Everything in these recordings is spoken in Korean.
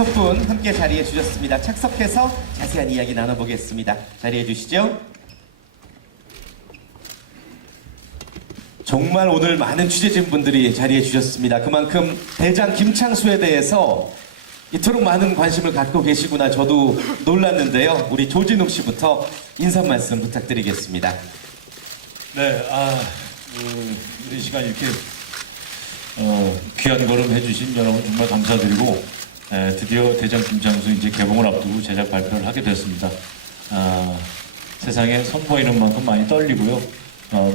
5분 함께 자리해 주셨습니다. 착석해서 자세한 이야기 나눠보겠습니다. 자리해 주시죠. 정말 오늘 많은 취재진분들이 자리해 주셨습니다. 그만큼 대장 김창수에 대해서 이토록 많은 관심을 갖고 계시구나 저도 놀랐는데요. 우리 조진욱 씨부터 인사 말씀 부탁드리겠습니다. 네, 이런 시간 이렇게 귀한 걸음 해주신 여러분 정말 감사드리고 드디어 대장 김창수 이제 개봉을 앞두고 제작 발표를 하게 됐습니다. 세상에 선보이는 만큼 많이 떨리고요.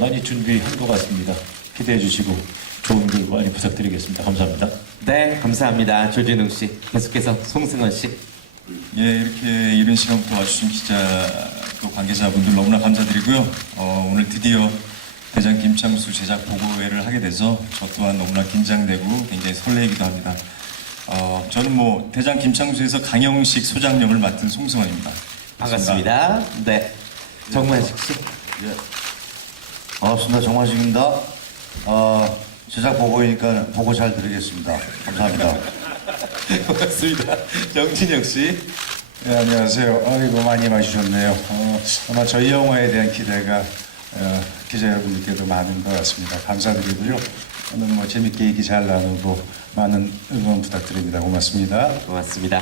많이 준비한 것 같습니다. 기대해 주시고 좋은 글 많이 부탁드리겠습니다. 감사합니다. 네, 감사합니다. 조진욱 씨. 계속해서 송승헌 씨. 예, 이렇게 이른 시간부터 와주신 기자 또 관계자분들 너무나 감사드리고요. 오늘 드디어 대장 김창수 제작 보고회를 하게 돼서 저 또한 너무나 긴장되고 굉장히 설레이기도 합니다. 저는 뭐 대장 김창수에서 강영식 소장역을 맡은 송승헌입니다. 반갑습니다. 네, 정만식 씨. 예. 반갑습니다. 정만식입니다. 제작 보고이니까 보고 잘 드리겠습니다. 감사합니다. 반갑습니다. 정진혁 씨. 네, 안녕하세요. 이거 많이 와주셨네요. 아마 저희 영화에 대한 기대가 기자 여러분들께도 많은 것 같습니다. 감사드리고요. 오늘 뭐 재밌게 얘기 잘 나누고 많은 응원 부탁드립니다. 고맙습니다. 고맙습니다.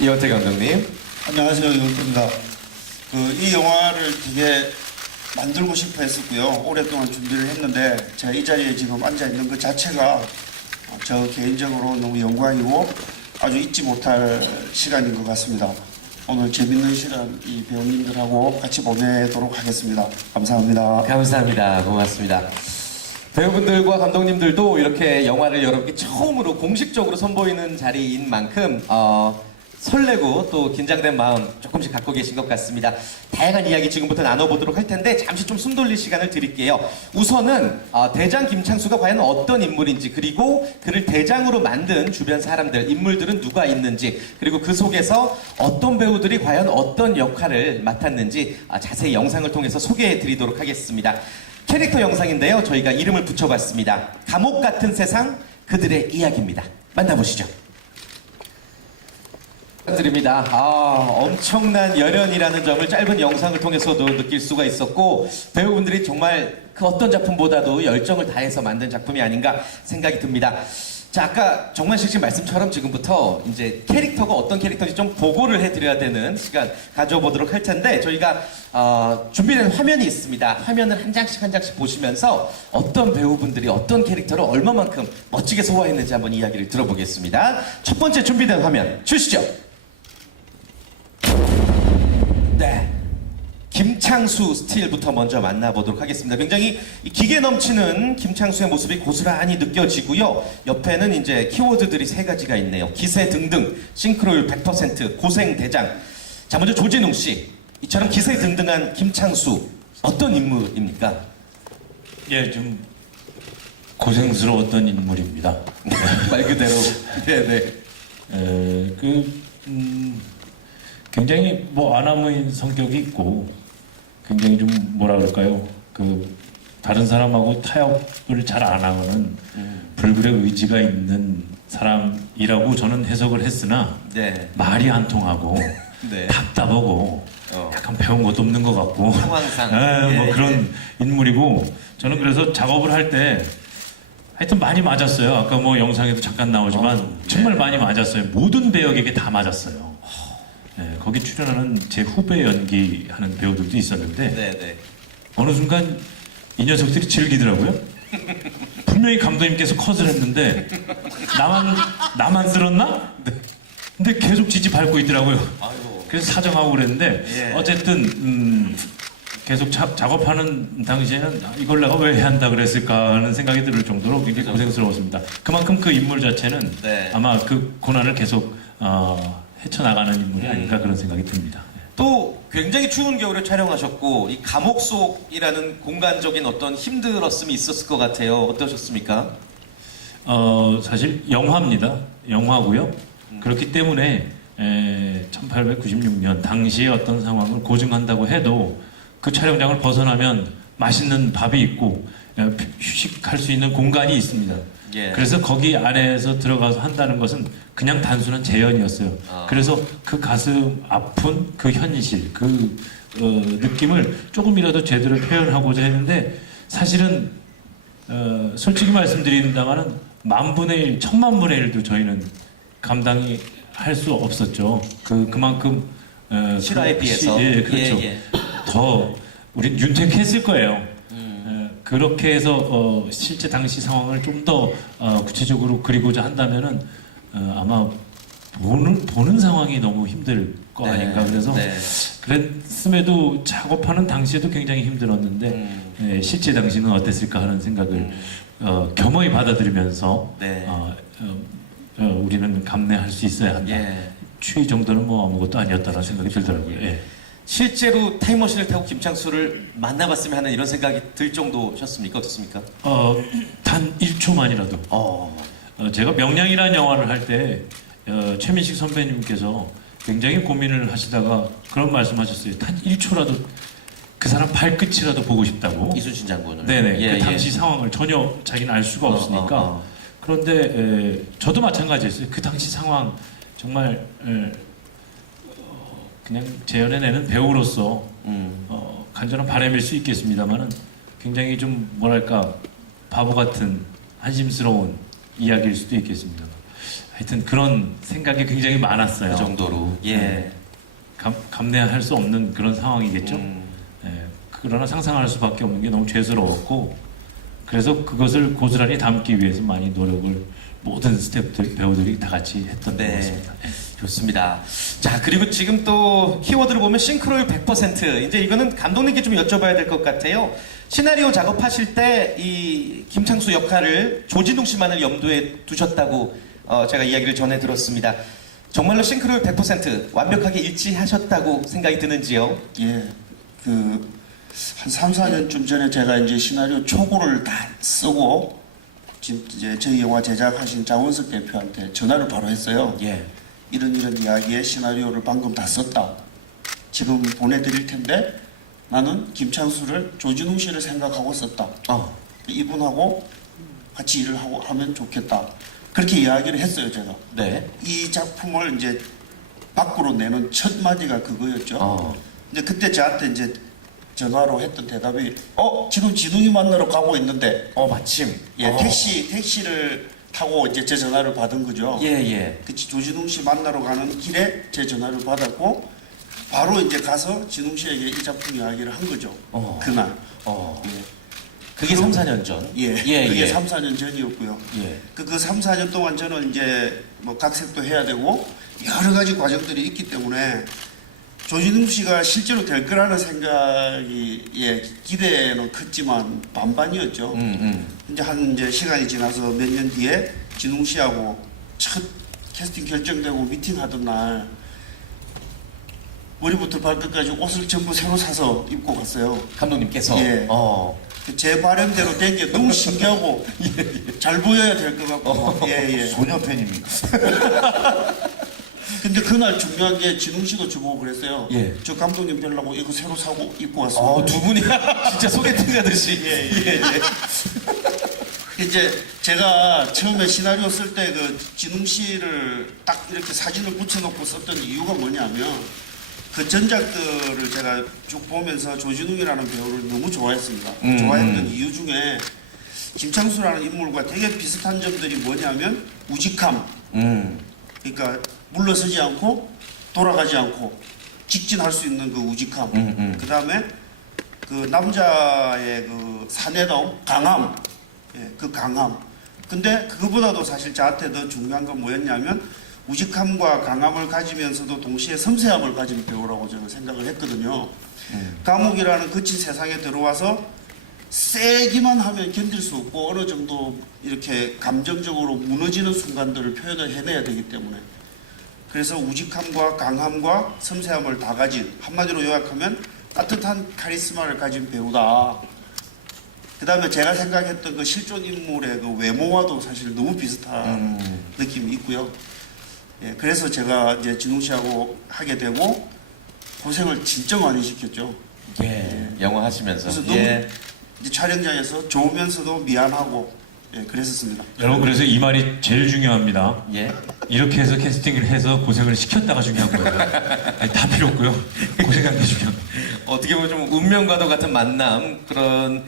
이원태 감독님. 안녕하세요, 이원태입니다. 이 영화를 되게 만들고 싶어 했었고요. 오랫동안 준비를 했는데 제가 이 자리에 지금 앉아 있는 것 자체가 저 개인적으로 너무 영광이고 아주 잊지 못할 시간인 것 같습니다. 오늘 재밌는 시간 이 배우님들하고 같이 보내도록 하겠습니다. 감사합니다. 감사합니다. 고맙습니다. 배우분들과 감독님들도 이렇게 영화를 여러분께 처음으로 공식적으로 선보이는 자리인 만큼 설레고 또 긴장된 마음 조금씩 갖고 계신 것 같습니다. 다양한 이야기 지금부터 나눠보도록 할 텐데 잠시 좀 숨 돌릴 시간을 드릴게요. 우선은 대장 김창수가 과연 어떤 인물인지, 그리고 그를 대장으로 만든 주변 사람들, 인물들은 누가 있는지, 그리고 그 속에서 어떤 배우들이 과연 어떤 역할을 맡았는지 자세히 영상을 통해서 소개해 드리도록 하겠습니다. 캐릭터 영상인데요. 저희가 이름을 붙여봤습니다. 감옥 같은 세상, 그들의 이야기입니다. 만나보시죠. 드립니다. 엄청난 열연이라는 점을 짧은 영상을 통해서도 느낄 수가 있었고, 배우분들이 정말 그 어떤 작품보다도 열정을 다해서 만든 작품이 아닌가 생각이 듭니다. 자, 아까 정만식 씨 말씀처럼 지금부터 이제 캐릭터가 어떤 캐릭터인지 좀 보고를 해드려야 되는 시간 가져보도록 할 텐데, 저희가 준비된 화면이 있습니다. 화면을 한 장씩 한 장씩 보시면서 어떤 배우분들이 어떤 캐릭터를 얼마만큼 멋지게 소화했는지 한번 이야기를 들어보겠습니다. 첫 번째 준비된 화면 주시죠. 네, 김창수 스틸부터 먼저 만나보도록 하겠습니다. 굉장히 기계 넘치는 김창수의 모습이 고스란히 느껴지고요. 옆에는 이제 키워드들이 3가지가 있네요. 기세 등등, 싱크로율 100%, 고생 대장. 자, 먼저 조진웅 씨, 이처럼 기세 등등한 김창수 어떤 인물입니까? 예, 좀 고생스러웠던 인물입니다. 말 그대로. 네네. 굉장히 뭐 아나무인 성격이 있고 굉장히 좀 뭐라 그럴까요? 다른 사람하고 타협을 잘 안 하는 불굴의 의지가 있는 사람이라고 저는 해석을 했으나 네. 말이 안 통하고 네. 답답하고 약간 배운 것도 없는 것 같고 상황상. 뭐 그런 인물이고, 저는 그래서 작업을 할 때 하여튼 많이 맞았어요. 아까 뭐 영상에도 잠깐 나오지만 정말 많이 맞았어요. 모든 배역에게 다 맞았어요. 거기 출연하는 제 후배 연기하는 배우들도 있었는데 네네. 어느 순간 이 녀석들이 즐기더라고요. 분명히 감독님께서 컷을 했는데 나만 들었나? 근데 계속 지지 밟고 있더라고요. 아이고. 그래서 사정하고 그랬는데 예. 어쨌든 계속 작업하는 당시에는 이걸 내가 왜 해야 한다 그랬을까 하는 생각이 들 정도로 굉장히 고생스러웠습니다. 그만큼 그 인물 자체는 네. 아마 그 고난을 계속 헤쳐나가는 인물이 아닌가 그런 생각이 듭니다. 또 굉장히 추운 겨울에 촬영하셨고, 이 감옥 속이라는 공간적인 어떤 힘들었음이 있었을 것 같아요. 어떠셨습니까? 사실 영화입니다. 영화고요. 그렇기 때문에 1896년 당시의 어떤 상황을 고증한다고 해도 그 촬영장을 벗어나면 맛있는 밥이 있고 휴식할 수 있는 공간이 있습니다. 예. 그래서 거기 안에서 들어가서 한다는 것은 그냥 단순한 재연이었어요. 아. 그래서 그 가슴 아픈 그 현실, 그 느낌을 조금이라도 제대로 표현하고자 했는데 사실은 솔직히 말씀드린다면은 10,000분의 1, 10,000,000분의 1도 저희는 감당이 할 수 없었죠. 그만큼 실화에 비해서. 예, 그렇죠. 예. 더 우린 윤택했을 거예요. 그렇게 해서 실제 당시 상황을 좀 더 구체적으로 그리고자 한다면은 아마 보는 상황이 너무 힘들 거 네, 아닌가. 그래서 네. 그랬음에도 작업하는 당시에도 굉장히 힘들었는데 예, 실제 당시는 어땠을까 하는 생각을 겸허히 받아들이면서 네. 우리는 감내할 수 있어야 한다. 예. 추위 정도는 뭐 아무것도 아니었다라는 생각이 들더라고요. 예. 실제로 타임머신을 타고 김창수를 만나봤으면 하는 이런 생각이 들 정도셨습니까? 어떻습니까? 단 1초만이라도. 제가 명량이라는 영화를 할 때 최민식 선배님께서 굉장히 고민을 하시다가 그런 말씀하셨어요. 단 1초라도 그 사람 발끝이라도 보고 싶다고. 이순신 장군을. 네네. 예, 그 당시 상황을 전혀 자기는 알 수가 없으니까. 그런데 저도 마찬가지였어요. 그 당시 상황 정말 그냥 재현해내는 배우로서 간절한 바람일 수 있겠습니다만은 굉장히 좀 뭐랄까 바보 같은 한심스러운 이야기일 수도 있겠습니다. 하여튼 그런 생각이 굉장히 많았어요. 그 정도로. 예. 네. 감내할 수 없는 그런 상황이겠죠. 예. 그러나 상상할 수밖에 없는 게 너무 죄스러웠고 그래서 그것을 고스란히 담기 위해서 많이 노력을 모든 스태프들 배우들이 다 같이 했던 것 네. 같습니다. 예. 좋습니다. 자, 그리고 지금 또 키워드를 보면 싱크로율 100%. 이제 이거는 감독님께 좀 여쭤봐야 될 것 같아요. 시나리오 작업하실 때 이 김창수 역할을 조진웅 씨만을 염두에 두셨다고 제가 이야기를 전해 들었습니다. 정말로 싱크로율 100% 완벽하게 일치하셨다고 생각이 드는지요? 예, 한 3, 4년쯤 전에 제가 이제 시나리오 초고를 다 쓰고 지금 이제 저희 영화 제작하신 장원석 대표한테 전화를 바로 했어요. 예. 이런 이야기의 시나리오를 방금 다 썼다. 지금 보내드릴 텐데 나는 김창수를 조진웅 씨를 생각하고 썼다. 이분하고 같이 일을 하고 하면 좋겠다. 그렇게 이야기를 했어요, 제가. 네. 이 작품을 이제 밖으로 내는 첫 마디가 그거였죠. 근데 그때 저한테 이제 전화로 했던 대답이 지금 진웅이 만나러 가고 있는데 마침. 예, 택시를 타고 이제 제 전화를 받은 거죠. 예. 그 조진웅 씨 만나러 가는 길에 제 전화를 받았고 바로 이제 가서 진웅 씨에게 이 작품 이야기를 한 거죠. 그날. 예. 그게 3, 4년 전. 그게 3, 4년 전이었고요. 예. 그 3, 4년 동안 저는 이제 뭐 각색도 해야 되고 여러 가지 과정들이 있기 때문에 조진웅 씨가 실제로 될 거라는 생각이 기대는 컸지만 반반이었죠. 이제 시간이 지나서 몇 년 뒤에 진웅 씨하고 첫 캐스팅 결정되고 미팅하던 날 머리부터 발끝까지 옷을 전부 새로 사서 입고 갔어요. 감독님께서. 예. 제 바람대로 된 게 너무 신기하고 잘 보여야 될 것 같고. 소녀 팬입니까? 근데 그날 중요한 게 진웅 씨도 저보고 그랬어요. 예. 저 감독님 뵈려고 이거 새로 사고 입고 왔어요. 두 분이 진짜 소개팅 하듯이. 이제 제가 처음에 시나리오 쓸 때 그 진웅 씨를 딱 이렇게 사진을 붙여놓고 썼던 이유가 뭐냐면 그 전작들을 제가 쭉 보면서 조진웅이라는 배우를 너무 좋아했습니다. 좋아했던 이유 중에 김창수라는 인물과 되게 비슷한 점들이 뭐냐면 우직함. 그러니까 물러서지 않고 돌아가지 않고 직진할 수 있는 그 우직함. 그 다음에 그 남자의 그 사내다움, 강함. 그 강함. 근데 그거보다도 사실 저한테 더 중요한 건 뭐였냐면 우직함과 강함을 가지면서도 동시에 섬세함을 가진 배우라고 저는 생각을 했거든요. 감옥이라는 거친 세상에 들어와서 세기만 하면 견딜 수 없고 어느 정도 이렇게 감정적으로 무너지는 순간들을 표현을 해내야 되기 때문에 그래서 우직함과 강함과 섬세함을 다 가진 한마디로 요약하면 따뜻한 카리스마를 가진 배우다. 그 다음에 제가 생각했던 그 실존 인물의 그 외모와도 사실 너무 비슷한 느낌이 있고요. 그래서 제가 이제 진웅 씨하고 하게 되고 고생을 진짜 많이 시켰죠. 영화 하시면서. 그래서 너무 이제 촬영장에서 좋으면서도 미안하고 예, 그랬었습니다. 여러분 그래서 이 말이 제일 중요합니다. 예. 이렇게 해서 캐스팅을 해서 고생을 시켰다가 중요한 거예요. 아니, 다 필요 없고요. 고생한 게 중요한 거예요. 어떻게 보면 좀 운명과도 같은 만남 그런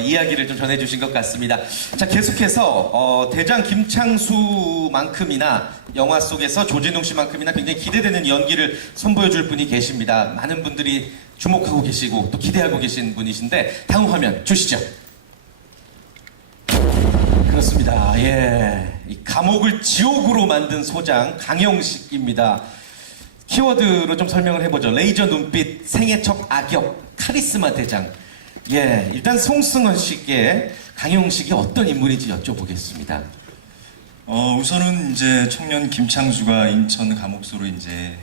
이야기를 좀 전해주신 것 같습니다. 자 계속해서 대장 김창수만큼이나 영화 속에서 조진웅 씨만큼이나 굉장히 기대되는 연기를 선보여줄 분이 계십니다. 많은 분들이 주목하고 계시고 또 기대하고 계신 분이신데 다음 화면 주시죠. 그렇습니다. 예, 이 감옥을 지옥으로 만든 소장 강영식입니다. 키워드로 좀 설명을 해보죠. 레이저 눈빛, 생애척 악역, 카리스마 대장. 예, 일단 송승헌 씨께 강영식이 어떤 인물인지 여쭤보겠습니다. 우선은 이제 청년 김창수가 인천 감옥소로 이제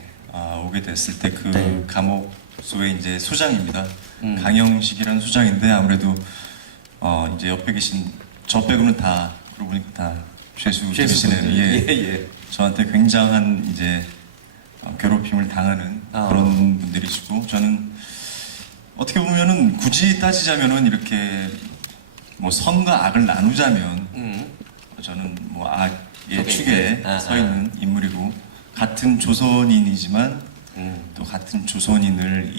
오게 됐을 때 그 네. 감옥소의 이제 소장입니다. 강영식이라는 소장인데 아무래도 이제 옆에 계신 저 빼고는 다 그러고 보니까 다 죄수들이시네요. 예. 예. 저한테 굉장한 이제 괴롭힘을 당하는 그런 분들이시고 저는 어떻게 보면은 굳이 따지자면은 이렇게 뭐 선과 악을 나누자면 저는 뭐 악의 축에 서 있는 인물이고 같은 조선인이지만 또 같은 조선인을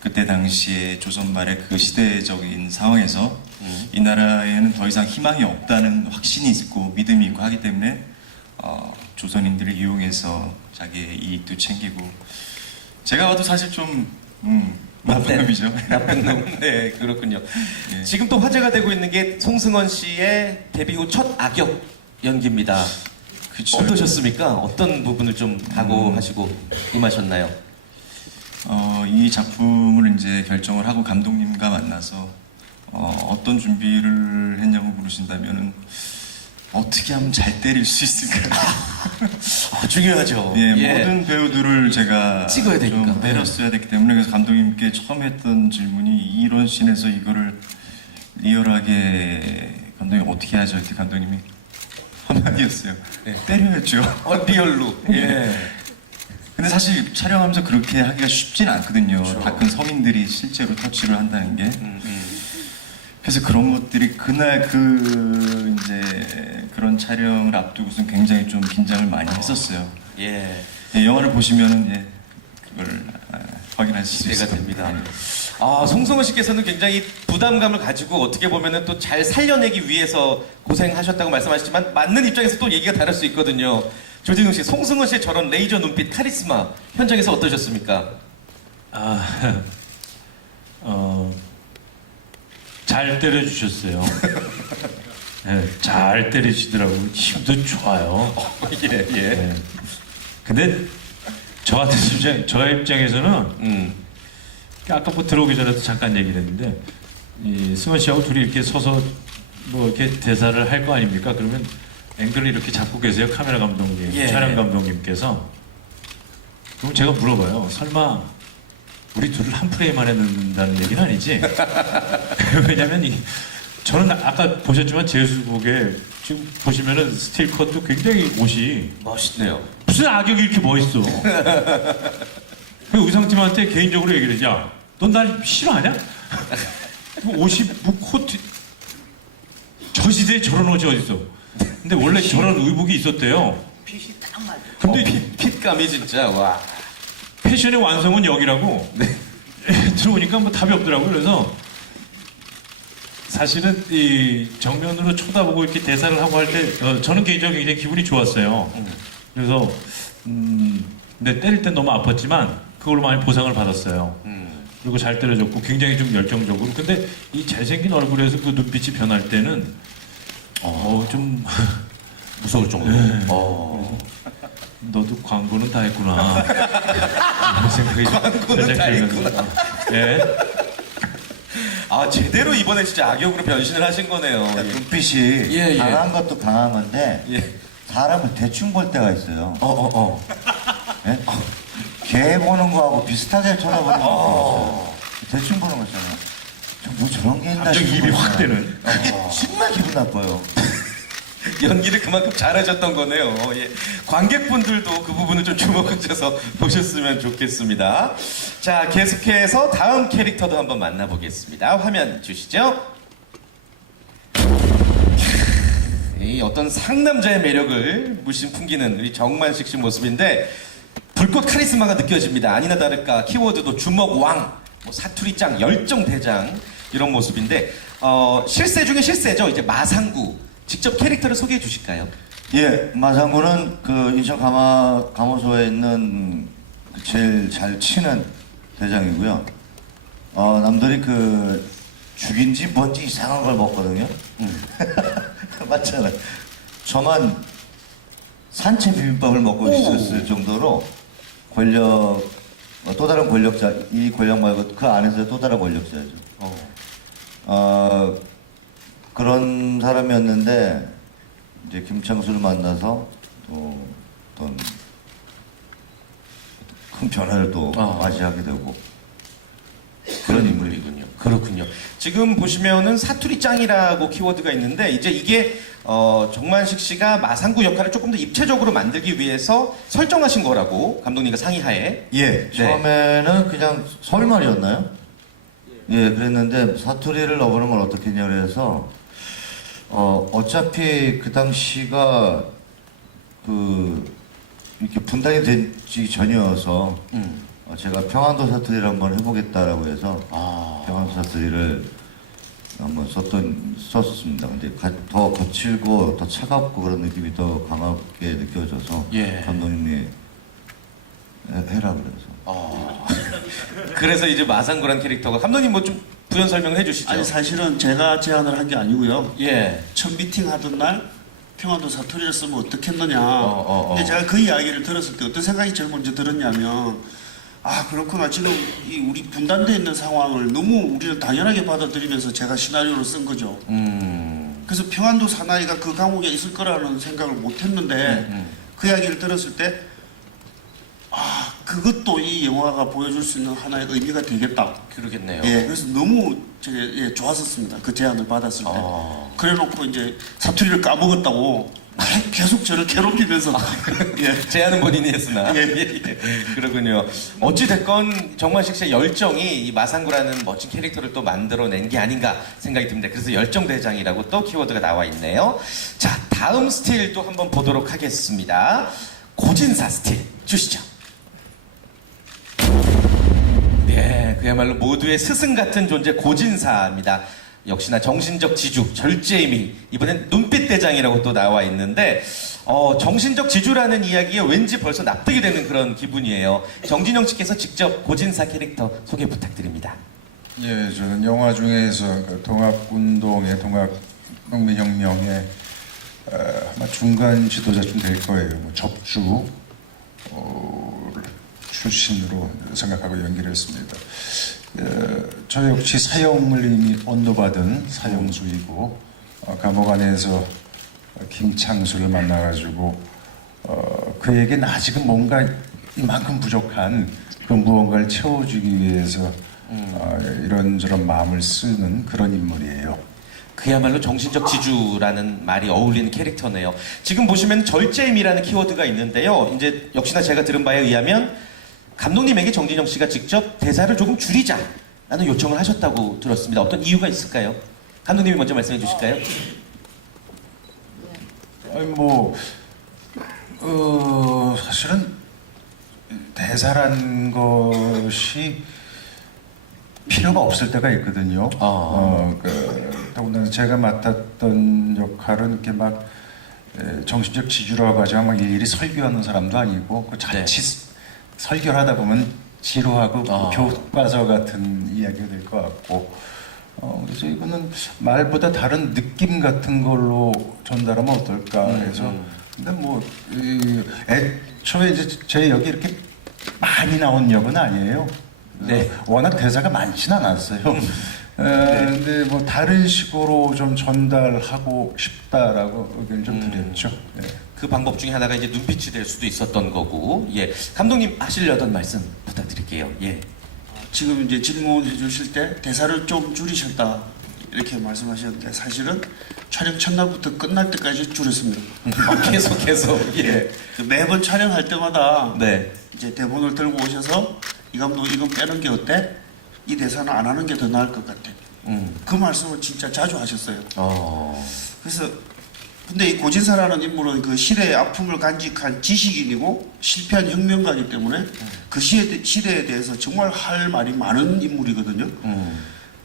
그때 당시에 조선 말의 그 시대적인 상황에서 이 나라에는 더 이상 희망이 없다는 확신이 있고 믿음이 있고 하기 때문에 조선인들을 이용해서 자기의 이익도 챙기고 제가 봐도 사실 좀 나쁜 놈이죠. 나쁜 놈. 네, 그렇군요. 예. 지금 또 화제가 되고 있는 게 송승헌 씨의 데뷔 후 첫 악역 연기입니다. 그쵸. 어떠셨습니까? 어떤 부분을 좀 각오하시고 임하셨나요? 이 작품을 이제 결정을 하고 감독님과 만나서 어떤 준비를 했냐고 물으신다면은 어떻게 하면 잘 때릴 수 있을까? 중요하죠. 예, 모든 배우들을 제가 찍어야 되니까. 좀 때렸어야 됐기 때문에 그래서 감독님께 처음 했던 질문이 이런 씬에서 이거를 리얼하게 감독님 어떻게 하죠? 이렇게 감독님이 한마디였어요. 네. 때려야죠. 리얼로. 예. 근데 사실 촬영하면서 그렇게 하기가 쉽진 않거든요. 다 큰 성인들이 실제로 터치를 한다는 게. 그래서 그런 것들이 그날 이제 그런 촬영을 앞두고선 굉장히 좀 긴장을 많이 했었어요. 예. 예, 영화를 보시면은 그걸 확인하실 수 기대가 있을 됩니다. 겁니다. 송승헌 씨께서는 굉장히 부담감을 가지고 어떻게 보면은 또 잘 살려내기 위해서 고생하셨다고 말씀하셨지만 맞는 입장에서 또 얘기가 다를 수 있거든요. 조진웅 씨, 송승헌 씨의 저런 레이저 눈빛 카리스마 현장에서 어떠셨습니까? 잘 때려주셨어요. 네, 잘 때리시더라고요. 힘도 좋아요. 예, 예. 네. 근데 저 같은 입장에서는 아까부터 들어오기 전에도 잠깐 얘기를 했는데 이 승헌 씨하고 둘이 이렇게 서서 뭐 이렇게 대사를 할 거 아닙니까? 그러면 앵글을 이렇게 잡고 계세요. 카메라 감독님, 예. 촬영 감독님께서. 그럼 제가 물어봐요. 설마 우리 둘을 한 프레임 안에 넣는다는 얘기는 아니지? 왜냐면 저는 아까 보셨지만 제수복에 지금 보시면은 스틸 컷도 굉장히 옷이 멋있네요. 무슨 악역이 이렇게 멋있어? 그 의상팀한테 개인적으로 얘기를 해. 야, 넌 날 싫어하냐? 옷이 뭐 코트 저 시대에 저런 옷이 어딨어? 근데 원래 저런 의복이 있었대요. 핏이 딱 맞아. 근데 핏감이 진짜 와. 패션의 완성은 여기라고 들어오니까 뭐 답이 없더라고요. 그래서 사실은 이 정면으로 쳐다보고 이렇게 대사를 하고 할 때 저는 개인적으로 굉장히 기분이 좋았어요. 그래서 근데 때릴 땐 너무 아팠지만 그걸로 많이 보상을 받았어요. 그리고 잘 때려줬고 굉장히 좀 열정적으로. 근데 이 잘생긴 얼굴에서 그 눈빛이 변할 때는 좀 무서울 정도로. 너도 광고는 다 했구나. 그런 생각이 광고는 살짝 다 들면서. 예. 제대로 이번에 진짜 악역으로 변신을 하신 거네요. 예. 눈빛이 예, 예. 강한 것도 강한 건데 예. 사람을 대충 볼 때가 있어요. 예? 어. 개 보는 거하고 비슷하게 쳐다보는 거 있어요. 대충 보는 거 있잖아요. 뭐 저런 게 있나 갑자기 싶은 입이 거 확 있잖아요. 되는. 예. 정말 기분 나빠요. 연기를 그만큼 잘하셨던 거네요. 예. 관객분들도 그 부분을 좀 주목하셔서 보셨으면 좋겠습니다. 자, 계속해서 다음 캐릭터도 한번 만나보겠습니다. 화면 주시죠. 이 어떤 상남자의 매력을 물씬 풍기는 우리 정만식 씨 모습인데 불꽃 카리스마가 느껴집니다. 아니나 다를까 키워드도 주먹 왕, 뭐 사투리 짱, 열정 대장 이런 모습인데 실세 중에 실세죠. 이제 마상구 직접 캐릭터를 소개해 주실까요? 예, 마상구는 그 인천 감호소에 있는 그 제일 잘 치는 대장이고요. 남들이 그 죽인지 뭔지 이상한 걸 먹거든요. 맞잖아요. 저만 산채 비빔밥을 먹고 있었을 정도로 또 다른 권력자, 이 권력 말고 그 안에서 또 다른 권력자죠. 그런 사람이었는데 이제 김창수를 만나서 또 어떤 큰 변화를 또 맞이하게 되고 그런 인물이군요. 그렇군요. 지금 보시면은 사투리 짱이라고 키워드가 있는데 이제 이게 정만식 씨가 마상구 역할을 조금 더 입체적으로 만들기 위해서 설정하신 거라고 감독님과 상의하에. 예, 처음에는 그냥 설말이었나요? 예, 그랬는데 사투리를 넣어보면 어떻게 했냐 그래서 어차피 그 당시가 이렇게 분단이 되기 전이어서 제가 평안도 사투리를 한번 해보겠다라고 해서 평안도 사투리를 한번 썼습니다. 근데 더 거칠고 더 차갑고 그런 느낌이 더 강하게 느껴져서 예. 감독님이 해라 그래서. 그래서 이제 마상구란 캐릭터가 감독님 뭐 좀 부연 설명을 해주시죠. 아니 사실은 제가 제안을 한 게 아니고요. 예. 첫 미팅 하던 날 평안도 사투리를 쓰면 어떻겠느냐. 근데 어. 제가 그 이야기를 들었을 때 어떤 생각이 제일 먼저 들었냐면 그렇구나. 지금 이 우리 분단돼 있는 상황을 너무 우리는 당연하게 받아들이면서 제가 시나리오를 쓴 거죠. 그래서 평안도 사나이가 그 감옥에 있을 거라는 생각을 못 했는데 그 이야기를 들었을 때 그것도 이 영화가 보여줄 수 있는 하나의 의미가 되겠다. 그러겠네요. 예, 그래서 너무 좋았었습니다. 그 제안을 받았을 때. 그래놓고 이제 사투리를 까먹었다고 계속 저를 괴롭히면서. 예. 제안은 본인이 했으나. 예. 그러군요. 어찌됐건 정만식 씨의 열정이 이 마상구라는 멋진 캐릭터를 또 만들어낸 게 아닌가 생각이 듭니다. 그래서 열정대장이라고 또 키워드가 나와 있네요. 자, 다음 스틸 또 한번 보도록 하겠습니다. 고진사 스틸 주시죠. 네, 그야말로 모두의 스승 같은 존재 고진사입니다. 역시나 정신적 지주, 절제미, 이번엔 눈빛 대장이라고 또 나와 있는데 정신적 지주라는 이야기에 왠지 벌써 납득이 되는 그런 기분이에요. 정진영 씨께서 직접 고진사 캐릭터 소개 부탁드립니다. 예, 저는 영화 중에서 그 동학운동의 동학농민혁명의 아마 중간 지도자쯤 될 거예요. 뭐 접주 출신으로 생각하고 연기를 했습니다. 저 역시 사형을 이미 언도받은 사형수이고 감옥 안에서 김창수를 만나가지고 그에겐 아직은 뭔가 이만큼 부족한 그 무언가를 채워주기 위해서 이런저런 마음을 쓰는 그런 인물이에요. 그야말로 정신적 지주라는 말이 어울리는 캐릭터네요. 지금 보시면 절제임이라는 키워드가 있는데요. 이제 역시나 제가 들은 바에 의하면 감독님에게 정진영 씨가 직접 대사를 조금 줄이자라는 요청을 하셨다고 들었습니다. 어떤 이유가 있을까요? 감독님이 먼저 말씀해 주실까요? 아니 사실은 대사란 것이 필요가 없을 때가 있거든요. 더군다나 제가 맡았던 역할은 이렇게 막 정신적 지주라고 하지만 막 일일이 설교하는 사람도 아니고 그 자칫 설교를 하다 보면 지루하고 교과서 같은 이야기가 될 것 같고 그래서 이거는 말보다 다른 느낌 같은 걸로 전달하면 어떨까 해서 근데 애초에 이제 제 역이 이렇게 많이 나온 역은 아니에요. 네. 워낙 대사가 많진 않았어요. 근데 뭐 다른 식으로 좀 전달하고 싶다라고 의견을 좀 드렸죠. 네. 그 방법 중에 하나가 이제 눈빛이 될 수도 있었던 거고, 예. 감독님 하시려던 말씀 부탁드릴게요. 예. 지금 이제 질문해 주실 때 대사를 좀 줄이셨다 이렇게 말씀하셨는데 사실은 촬영 첫날부터 끝날 때까지 줄였습니다. 계속, 예. 매번 촬영할 때마다 네. 이제 대본을 들고 오셔서 이 감독 이건 빼는 게 어때? 이 대사는 안 하는 게 더 나을 것 같아. 그 말씀을 진짜 자주 하셨어요. 그래서 근데 이 고진사라는 인물은 그 시대의 아픔을 간직한 지식인이고 실패한 혁명가이기 때문에 그 시대에 대해서 정말 할 말이 많은 인물이거든요.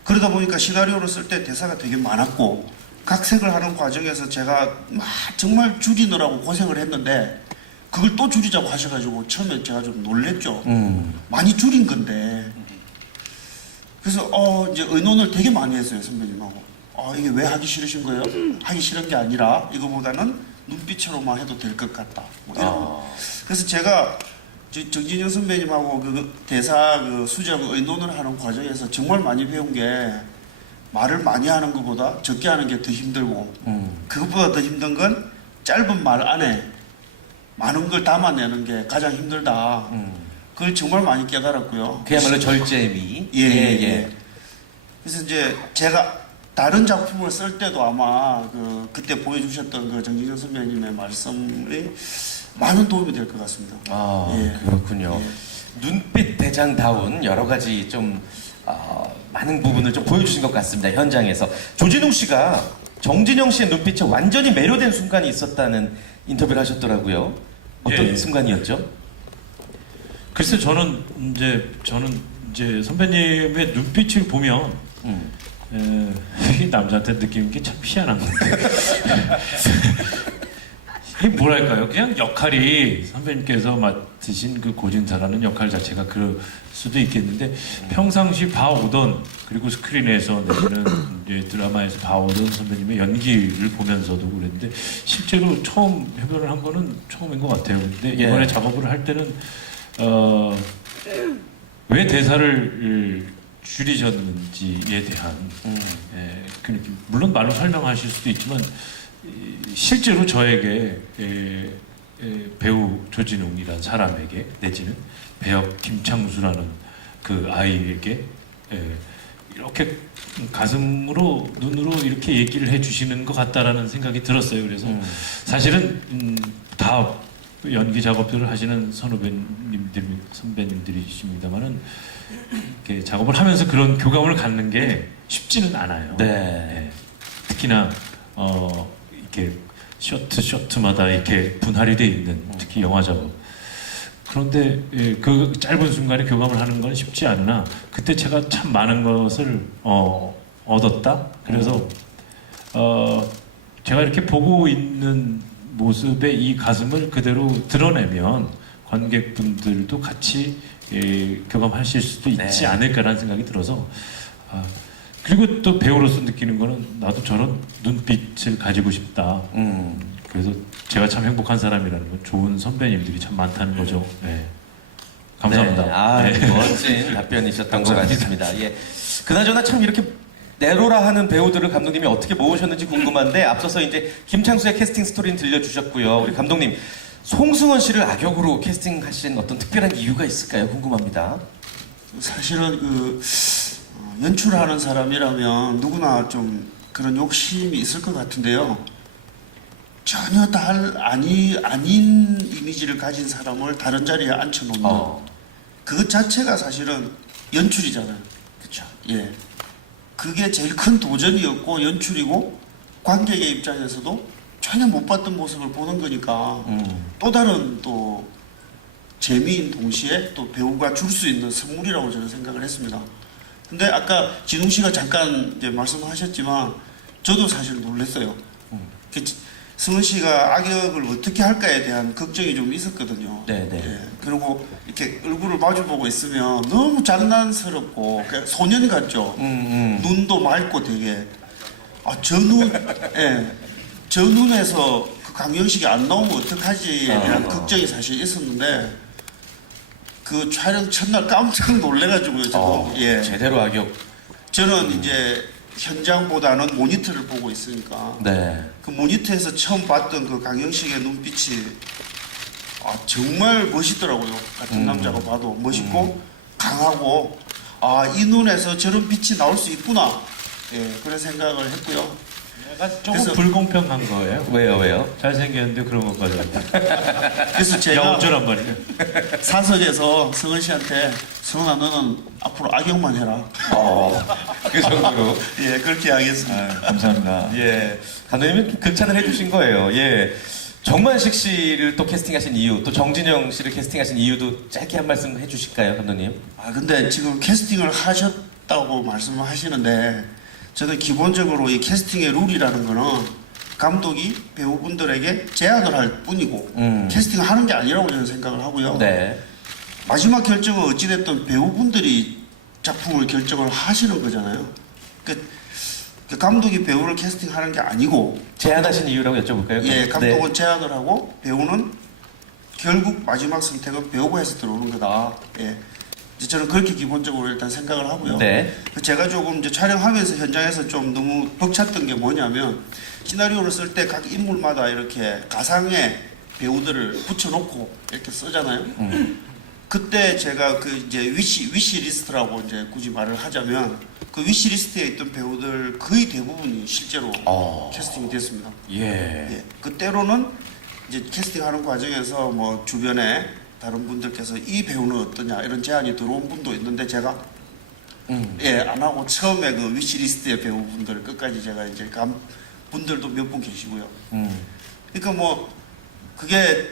그러다 보니까 시나리오를 쓸 때 대사가 되게 많았고 각색을 하는 과정에서 제가 막 정말 줄이느라고 고생을 했는데 그걸 또 줄이자고 하셔가지고 처음에 제가 좀 놀랬죠. 많이 줄인 건데. 그래서 이제 의논을 되게 많이 했어요, 선배님하고. 이게 왜 하기 싫으신 거예요? 하기 싫은 게 아니라 이거보다는 눈빛으로만 해도 될 것 같다. 뭐 이런. 그래서 제가 정진영 선배님하고 그 대사 그 수정 의논을 하는 과정에서 정말 많이 배운 게 말을 많이 하는 것보다 적게 하는 게 더 힘들고 그것보다 더 힘든 건 짧은 말 안에 많은 걸 담아내는 게 가장 힘들다. 그걸 정말 많이 깨달았고요. 그야말로 절제미. 예. 그래서 이제 제가 다른 작품을 쓸 때도 아마 그때 보여주셨던 그 정진영 선배님의 말씀이 많은 도움이 될 것 같습니다. 예. 그렇군요. 눈빛 대장다운 여러 가지 좀 많은 부분을 좀 보여주신 것 같습니다. 현장에서 조진웅 씨가 정진영 씨의 눈빛에 완전히 매료된 순간이 있었다는 인터뷰를 하셨더라고요. 어떤 예. 순간이었죠? 글쎄 저는 이제 선배님의 눈빛을 보면 이 남자한테 느끼는 게 참 희한한 건데 이게 뭐랄까요? 그냥 역할이 선배님께서 맡으신 그 고진사라는 역할 자체가 그럴 수도 있겠는데 평상시 봐오던 그리고 스크린에서 내지는 이제 드라마에서 봐오던 선배님의 연기를 보면서도 그랬는데 실제로 처음 협연을 한 거는 처음인 것 같아요. 근데 예. 이번에 작업을 할 때는 왜 대사를 줄이셨는지에 대한 그 느낌. 물론 말로 설명하실 수도 있지만 실제로 저에게 배우 조진웅이라는 사람에게 내지는 배역 김창수라는 그 아이에게 이렇게 가슴으로 눈으로 이렇게 얘기를 해주시는 것 같다라는 생각이 들었어요. 그래서 사실은 다 연기 작업들을 하시는 선배님들이십니다만은 이렇게 작업을 하면서 그런 교감을 갖는 게 쉽지는 않아요. 네. 특히나 이렇게 쇼트마다 이렇게 분할이 돼 있는 특히 영화 작업. 그런데 그 짧은 순간에 교감을 하는 건 쉽지 않으나 그때 제가 참 많은 것을 얻었다. 그래서 제가 이렇게 보고 있는 모습의 이 가슴을 그대로 드러내면 관객분들도 같이 교감하실 수도 있지 네. 않을까라는 생각이 들어서 그리고 또 배우로서 느끼는 거는 나도 저런 눈빛을 가지고 싶다. 그래서 제가 참 행복한 사람이라는 건 좋은 선배님들이 참 많다는 거죠. 네. 감사합니다. 네. 멋진 답변이셨던 것 같습니다. 예. 그나저나 참 이렇게 내로라 하는 배우들을 감독님이 어떻게 모으셨는지 궁금한데 앞서서 이제 김창수의 캐스팅 스토리는 들려주셨고요. 우리 감독님 송승헌 씨를 악역으로 캐스팅하신 어떤 특별한 이유가 있을까요? 궁금합니다. 사실은 연출하는 사람이라면 누구나 좀 그런 욕심이 있을 것 같은데요. 전혀 아닌 이미지를 가진 사람을 다른 자리에 앉혀놓는 그것 자체가 사실은 연출이잖아요. 그렇죠. 예. 그게 제일 큰 도전이었고 연출이고 관객의 입장에서도 전혀 못 봤던 모습을 보는 거니까 또 다른 또 재미인 동시에 또 배우가 줄 수 있는 선물이라고 저는 생각을 했습니다. 근데 아까 진웅 씨가 잠깐 이제 말씀하셨지만 저도 사실 놀랐어요. 승훈 씨가 악역을 어떻게 할까에 대한 걱정이 좀 있었거든요. 네네. 예. 그리고 이렇게 얼굴을 마주보고 있으면 너무 장난스럽고 그냥 소년 같죠. 눈도 맑고 되게 저 눈에서 그 강영식이 안 나오면 어떡하지에 대한 걱정이 사실 있었는데 그 촬영 첫날 깜짝 놀래가지고요. 저도 제대로 악역. 저는 이제 현장보다는 모니터를 보고 있으니까 네. 그 모니터에서 처음 봤던 그 강영식의 눈빛이 정말 멋있더라고요. 같은 남자가 봐도 멋있고 강하고 이 눈에서 저런 빛이 나올 수 있구나. 예, 그런 생각을 했고요. 약간 조금 그래서- 불공평한 거예요. 왜요? 잘생겼는데 그런 것까지. 그래서 제가 영절한 말이에요. 사석에서 성은 씨한테 성은아 너는 앞으로 악역만 해라. 그 정도로. 예, 그렇게 하겠습니다. 아, 감사합니다. 예. 감독님이 극찬을 해주신 거예요. 예. 정만식 씨를 또 캐스팅하신 이유, 또 정진영 씨를 캐스팅하신 이유도 짧게 한 말씀 해주실까요, 감독님? 아 근데 지금 캐스팅을 하셨다고 말씀하시는데 저는 기본적으로 이 캐스팅의 룰이라는 거는 감독이 배우분들에게 제안을 할 뿐이고 캐스팅을 하는 게 아니라고 저는 생각을 하고요. 네. 마지막 결정은 어찌됐든 배우분들이 작품을 결정을 하시는 거잖아요. 그 감독이 배우를 캐스팅하는 게 아니고 제안하신 이유라고 여쭤볼까요? 예, 감독은 네. 제안을 하고 배우는 결국 마지막 선택은 배우가 해서 들어오는 거다. 예. 이제 저는 그렇게 기본적으로 일단 생각을 하고요. 네. 제가 조금 이제 촬영하면서 현장에서 좀 너무 벅찼던 게 뭐냐면 시나리오를 쓸 때 각 인물마다 이렇게 가상의 배우들을 붙여놓고 이렇게 쓰잖아요. 그때 제가 그 이제 위시 리스트라고 이제 굳이 말을 하자면 그 위시 리스트에 있던 배우들 거의 대부분이 실제로 캐스팅이 됐습니다. 예. 예, 그 때로는 이제 캐스팅하는 과정에서 뭐 주변에 다른 분들께서 이 배우는 어떠냐 이런 제안이 들어온 분도 있는데 제가 예, 안 하고 처음에 그 위시리스트의 배우분들 끝까지 제가 이제 분들도 몇 분 계시고요. 그러니까 뭐 그게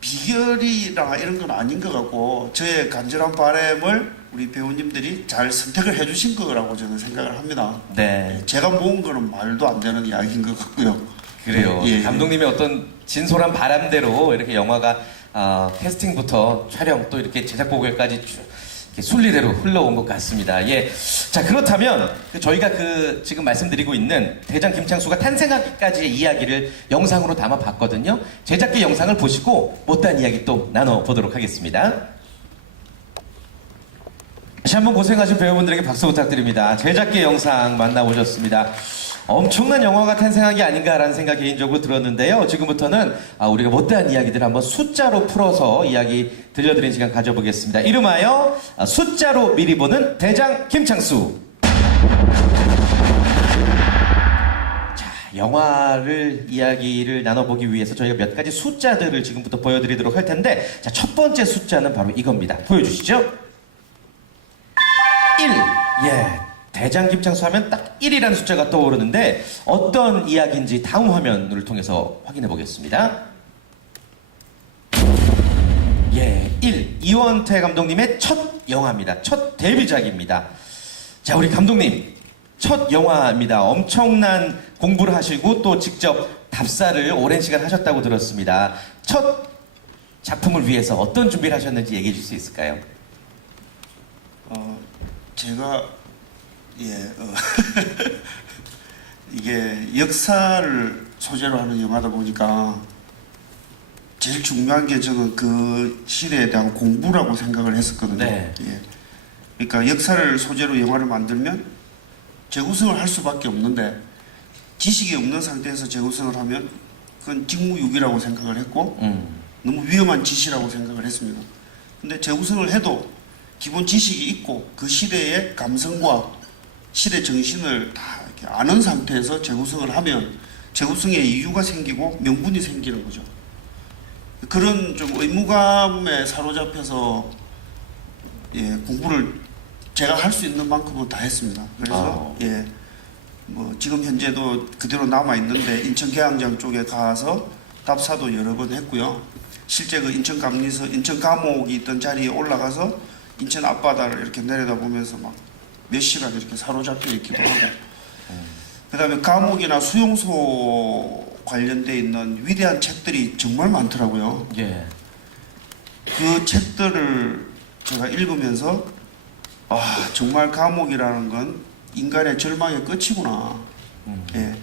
비결이나 이런 건 아닌 것 같고 저의 간절한 바람을 우리 배우님들이 잘 선택을 해주신 거라고 저는 생각을 합니다. 네. 제가 모은 거는 말도 안 되는 이야기인 것 같고요. 그래요. 예, 예. 감독님의 어떤 진솔한 바람대로 이렇게 영화가 캐스팅부터 촬영 또 이렇게 제작 보고까지 쭉 이렇게 순리대로 흘러온 것 같습니다. 예. 자, 그렇다면 저희가 지금 말씀드리고 있는 대장 김창수가 탄생하기까지의 이야기를 영상으로 담아 봤거든요. 제작기 영상을 보시고 못다한 이야기 또 나눠보도록 하겠습니다. 다시 한번 고생하신 배우분들에게 박수 부탁드립니다. 제작기 영상 만나보셨습니다. 엄청난 영화가 탄생한 게 아닌가라는 생각 개인적으로 들었는데요. 지금부터는 우리가 못다한 이야기들 한번 숫자로 풀어서 이야기 들려드리는 시간 가져보겠습니다. 이름하여 숫자로 미리 보는 대장 김창수. 자, 영화를 이야기를 나눠보기 위해서 저희가 몇 가지 숫자들을 지금부터 보여드리도록 할 텐데, 자, 첫 번째 숫자는 바로 이겁니다. 보여주시죠. 1. 예. 대장 김창수 하면 딱 1이라는 숫자가 떠오르는데 어떤 이야기인지 다음 화면을 통해서 확인해 보겠습니다. 예, 1. 이원태 감독님의 첫 영화입니다. 첫 데뷔작입니다. 자, 우리 감독님 첫 영화입니다. 엄청난 공부를 하시고 또 직접 답사를 오랜 시간 하셨다고 들었습니다. 첫 작품을 위해서 어떤 준비를 하셨는지 얘기해 줄 수 있을까요? 제가 이게 역사를 소재로 하는 영화다 보니까 제일 중요한 게 저는 그 시대에 대한 공부라고 생각을 했었거든요. 네. 예. 그러니까 역사를 소재로 영화를 만들면 재구성을 할 수밖에 없는데 지식이 없는 상태에서 재구성을 하면 그건 직무유기라고 생각을 했고 너무 위험한 짓이라고 생각을 했습니다. 근데 재구성을 해도 기본 지식이 있고 그 시대의 감성과 시대 정신을 다 이렇게 아는 상태에서 재구성을 하면 재구성의 이유가 생기고 명분이 생기는 거죠. 그런 좀 의무감에 사로잡혀서 공부를 제가 할 수 있는 만큼은 다 했습니다. 그래서 뭐 지금 현재도 그대로 남아 있는데 인천 계양장 쪽에 가서 답사도 여러 번 했고요. 실제 그 인천 감옥이 있던 자리에 올라가서 인천 앞바다를 이렇게 내려다보면서 막 몇 시간 이렇게 사로잡혀 있기도 하고 그 다음에 감옥이나 수용소 관련돼 있는 위대한 책들이 정말 많더라고요. 예. 그 책들을 제가 읽으면서 정말 감옥이라는 건 인간의 절망의 끝이구나. 예.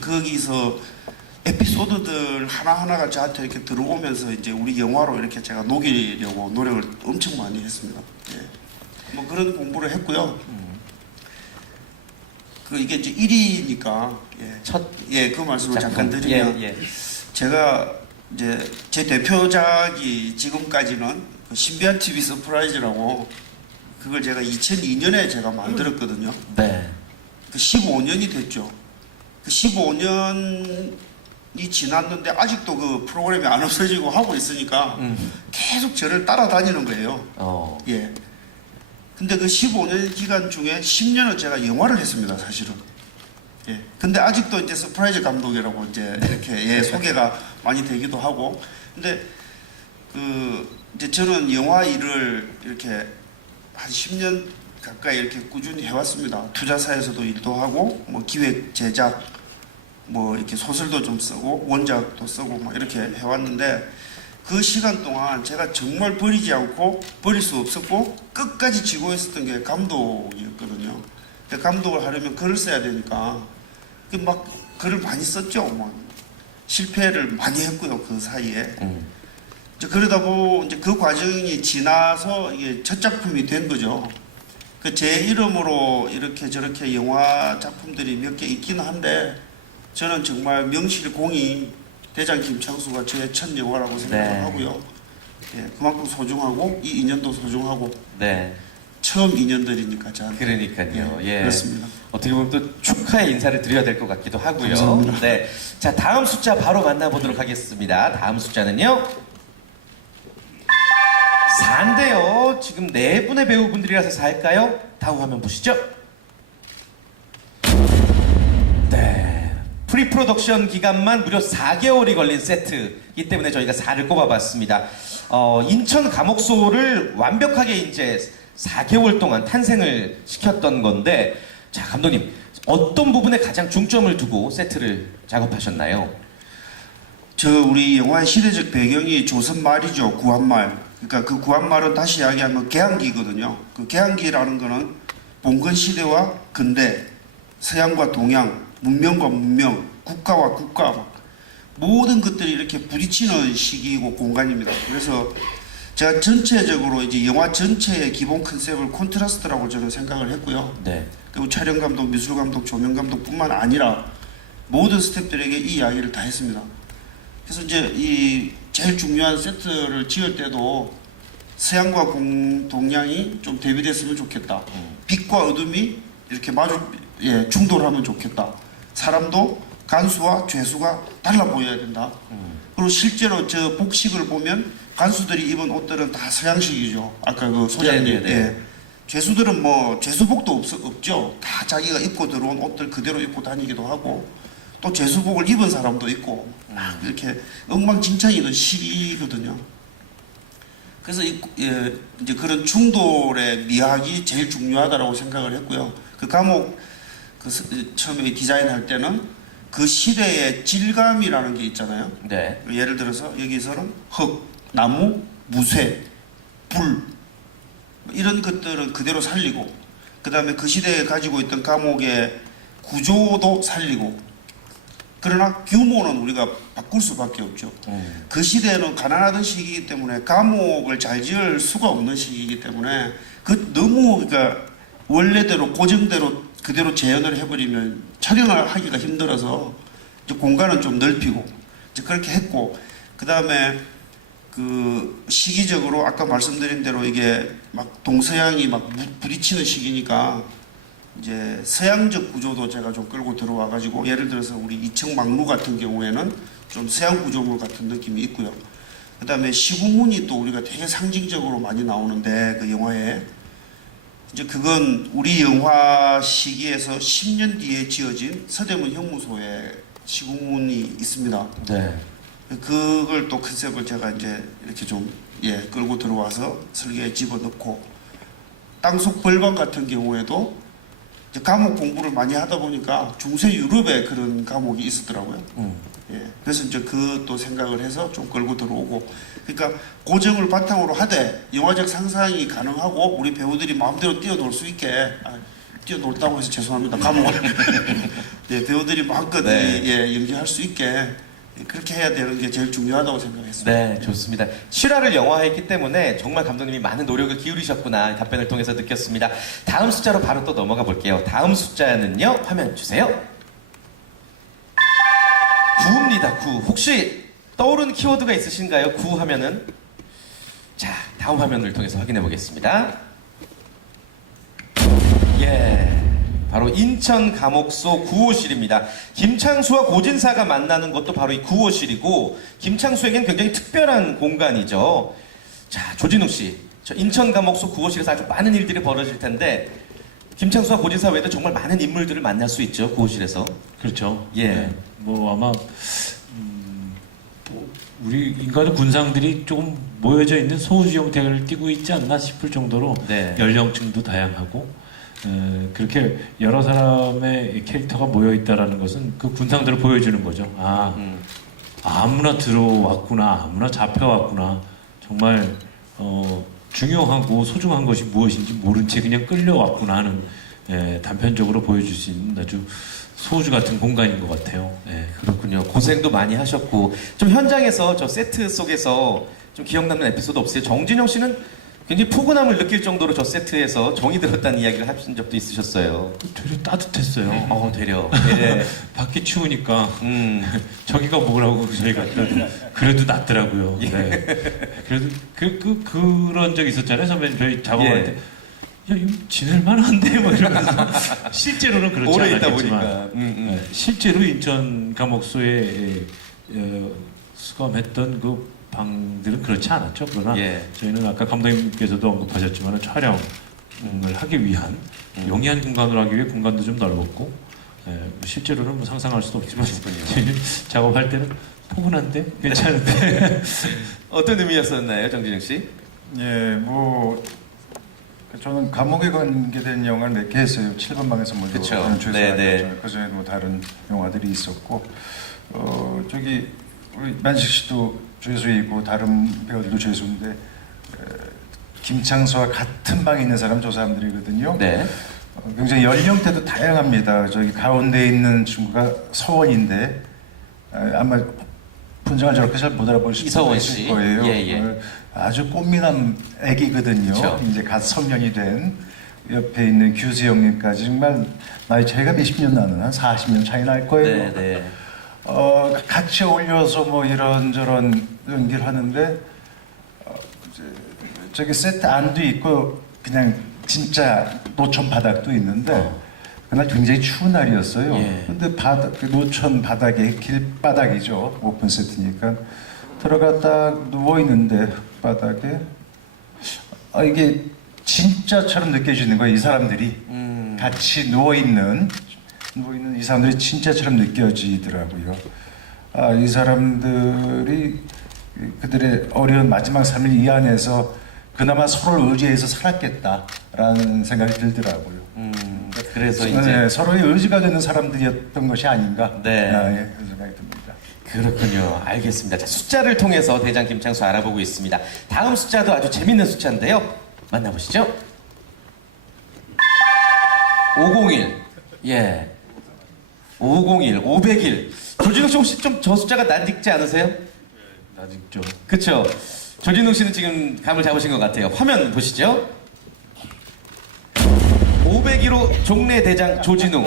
거기서 에피소드들 하나하나가 저한테 이렇게 들어오면서 이제 우리 영화로 이렇게 제가 녹이려고 노력을 엄청 많이 했습니다. 예. 뭐 그런 공부를 했고요. 이게 이제 1위니까 그 말씀을 잠깐 드리면 제가 이제 제 대표작이 지금까지는 그 신비한 TV 서프라이즈라고 그걸 제가 2002년에 제가 만들었거든요. 네. 그 15년이 됐죠. 그 15년이 지났는데 아직도 그 프로그램이 안 없어지고 하고 있으니까 계속 저를 따라다니는 거예요. 예. 근데 그 15년 기간 중에 10년을 제가 영화를 했습니다, 사실은. 예. 근데 아직도 이제 서프라이즈 감독이라고 이제 이렇게 예, 소개가 많이 되기도 하고. 근데 이제 저는 영화 일을 이렇게 한 10년 가까이 이렇게 꾸준히 해왔습니다. 투자사에서도 일도 하고, 뭐 기획, 제작, 뭐 이렇게 소설도 좀 쓰고, 원작도 쓰고, 막 이렇게 해왔는데, 그 시간 동안 제가 정말 버리지 않고, 버릴 수 없었고, 끝까지 쥐고 있었던 게 감독이었거든요. 근데 감독을 하려면 글을 써야 되니까, 막 글을 많이 썼죠. 막 실패를 많이 했고요, 그 사이에. 이제 그러다 보고 이제 그 과정이 지나서 이게 첫 작품이 된 거죠. 그 제 이름으로 이렇게 저렇게 영화 작품들이 몇 개 있기는 한데 저는 정말 명실공히 대장 김창수가 저의 첫 영화라고 생각을 네. 하고요. 예, 그만큼 소중하고 이 인연도 소중하고 네. 처음 인연들이니까 저한테. 그러니까요. 예. 그렇습니다. 어떻게 보면 또 축하의 인사를 드려야 될 것 같기도 하고요. 감사합니다. 네. 자, 다음 숫자 바로 만나보도록 하겠습니다. 다음 숫자는요. 4인데요. 지금 4분의 배우분들이라서 4일까요? 다음 화면 보시죠. 네. 프리프로덕션 기간만 무려 4개월이 걸린 세트이기 때문에 저희가 4를 꼽아봤습니다. 인천 감옥소를 완벽하게 이제 4개월 동안 탄생을 시켰던 건데, 자, 감독님, 어떤 부분에 가장 중점을 두고 세트를 작업하셨나요? 우리 영화의 시대적 배경이 조선 말이죠. 구한말. 그러니까 그 구한말은 다시 이야기하면 개항기거든요. 그 개항기라는 거는 봉건 시대와 근대, 서양과 동양, 문명과 문명, 국가와 국가, 모든 것들이 이렇게 부딪히는 시기이고 공간입니다. 그래서 제가 전체적으로 이제 영화 전체의 기본 컨셉을 콘트라스트라고 저는 생각을 했고요. 네. 그리고 촬영 감독, 미술 감독, 조명 감독뿐만 아니라 모든 스태프들에게 이 이야기를 다 했습니다. 그래서 이제 이 제일 중요한 세트를 지을 때도 서양과 동양이 좀 대비됐으면 좋겠다. 빛과 어둠이 이렇게 충돌하면 좋겠다. 사람도 간수와 죄수가 달라 보여야 된다. 그리고 실제로 저 복식을 보면 간수들이 입은 옷들은 다 서양식이죠. 아까 그 소장님. 네. 예. 죄수들은 뭐 죄수복도 없죠. 다 자기가 입고 들어온 옷들 그대로 입고 다니기도 하고 또 죄수복을 입은 사람도 있고 막 이렇게 엉망진창이던 시기거든요. 그래서 이제 그런 충돌의 미학이 제일 중요하다고 생각을 했고요. 그 감옥 처음에 디자인할 때는 그 시대의 질감이라는 게 있잖아요. 네. 예를 들어서 여기서는 흙, 나무, 무쇠, 불 이런 것들은 그대로 살리고 그 다음에 그 시대에 가지고 있던 감옥의 구조도 살리고 그러나 규모는 우리가 바꿀 수밖에 없죠. 그 시대에는 가난하던 시기이기 때문에 감옥을 잘 지을 수가 없는 시기이기 때문에 너무 그러니까 원래대로 고정대로 그대로 재현을 해버리면 촬영을 하기가 힘들어서 이제 공간은 좀 넓히고 이제 그렇게 했고 그 다음에 그 시기적으로 아까 말씀드린 대로 이게 막 동서양이 막 부딪히는 시기니까 이제 서양적 구조도 제가 좀 끌고 들어와 가지고 예를 들어서 우리 이청 막루 같은 경우에는 좀 서양 구조물 같은 느낌이 있고요. 그 다음에 시구문이 또 우리가 되게 상징적으로 많이 나오는데 그 영화에 이제 그건 우리 영화 시기에서 10년 뒤에 지어진 서대문 형무소에 시구문이 있습니다. 네. 그걸 또 컨셉을 제가 이제 이렇게 좀 끌고 들어와서 설계에 집어넣고 땅속 벌방 같은 경우에도 이제 감옥 공부를 많이 하다 보니까 중세 유럽에 그런 감옥이 있었더라고요. 그래서 이제 그것도 생각을 해서 좀 끌고 들어오고 그러니까 고정을 바탕으로 하되 영화적 상상이 가능하고 우리 배우들이 마음대로 뛰어놀 수 있게 뛰어놀다고 해서 죄송합니다. 감옥을 배우들이 마음껏 연기할 수 있게 그렇게 해야 되는 게 제일 중요하다고 생각했습니다. 네, 좋습니다. 실화를 영화화했기 때문에 정말 감독님이 많은 노력을 기울이셨구나 답변을 통해서 느꼈습니다. 다음 숫자로 바로 또 넘어가 볼게요. 다음 숫자는요. 화면 주세요. 9입니다. 9. 혹시 떠오르는 키워드가 있으신가요? 9 하면은 자, 다음 화면을 통해서 확인해 보겠습니다. 예. 바로 인천 감옥소 9호실입니다. 김창수와 고진사가 만나는 것도 바로 이 9호실이고 김창수에겐 굉장히 특별한 공간이죠. 자, 조진웅 씨, 저 인천 감옥소 9호실에서 아주 많은 일들이 벌어질 텐데 김창수와 고진사 외에도 정말 많은 인물들을 만날 수 있죠, 9호실에서. 그렇죠. 예. 네. 뭐 아마 뭐 우리 인간의 군상들이 조금 모여져 있는 소수 형태를 띠고 있지 않나 싶을 정도로 네. 연령층도 다양하고 그렇게 여러 사람의 캐릭터가 모여 있다라는 것은 그 군상들을 보여주는 거죠. 아 아무나 들어왔구나, 아무나 잡혀왔구나. 정말 중요하고 소중한 것이 무엇인지 모른 채 그냥 끌려왔구나 하는 단편적으로 보여줄 수 있는 아주 소주 같은 공간인 것 같아요. 예. 그렇군요. 고생도 많이 하셨고 좀 현장에서 저 세트 속에서 좀 기억 남는 에피소드 없어요? 정진영 씨는 굉장히 포근함을 느낄 정도로 저 세트에서 정이 들었다는 이야기를 하신 적도 있으셨어요. 되려 따뜻했어요. 되려. 밖이 추우니까 저기가 뭐라고 저희가 그래도 낫더라고요. 예. 네. 그래도 그런 적 있었잖아요. 선배님 저희 작업할 예. 때. 야, 이거 지낼만한데? 뭐 이러면서. 실제로는 그렇지 오래 있다 않았겠지만. 보니까. 네, 실제로 인천 감옥소에 수감했던 그 방들은 그렇지 않았죠. 그러나 예. 저희는 아까 감독님께서도 언급하셨지만 촬영을 하기 위한 용이한 공간으로 하기 위해 공간도 좀 넓었고 실제로는 뭐 상상할 수도 없지만 저희는 작업할 때는 포근한데 괜찮은데 어떤 의미였었나요, 정진영 씨? 예, 뭐 저는 감옥에 관계된 영화를 몇 개 했어요. 7번 방에서 먼저 그쵸. 죄송하게 네. 그 전에 뭐 다른 영화들이 있었고 저기 우리 만식 씨도 죄수이고 다른 배우들도 죄수인데 김창수와 같은 방에 있는 사람 저 사람들이거든요. 네. 굉장히 연령대도 다양합니다. 저기 가운데 있는 친구가 서원인데 아마 분장을 저렇게 잘 못 알아보실 이서원 수도 씨. 있을 거예요. 예. 아주 꽃미남 애기거든요. 그쵸. 이제 갓 성년이 된 옆에 있는 규수 형님까지 정말 나이 차이가 몇십 년 나는 한 40년 차이 날 거예요. 네. 같이 어울려서 뭐 이런저런 연기를 하는데 저기 세트 안도 있고 그냥 진짜 노천 바닥도 있는데 그날 굉장히 추운 날이었어요. 예. 근데 그 노천 바닥에 길바닥이죠. 오픈 세트니까 들어갔다 누워 있는데 흙바닥에 이게 진짜처럼 느껴지는 거예요. 이 사람들이 같이 누워 있는 이 사람들이 진짜처럼 느껴지더라고요. 이 사람들이 그들의 어려운 마지막 삶을 이 안에서 그나마 서로를 의지해서 살았겠다라는 생각이 들더라고요. 그래서 이제 네, 서로의 의지가 되는 사람들이었던 것이 아닌가. 네. 예, 그런 생각이 듭니다. 그렇군요. 알겠습니다. 자, 숫자를 통해서 대장 김창수 알아보고 있습니다. 다음 숫자도 아주 재밌는 숫자인데요. 만나보시죠. 501. 예. 501, 501. 조진웅 씨 혹시 좀 저 숫자가 낯익지 않으세요? 아직죠. 그쵸? 조진웅 씨는 지금 감을 잡으신 것 같아요. 화면 보시죠. 501호 종래 대장 조진웅.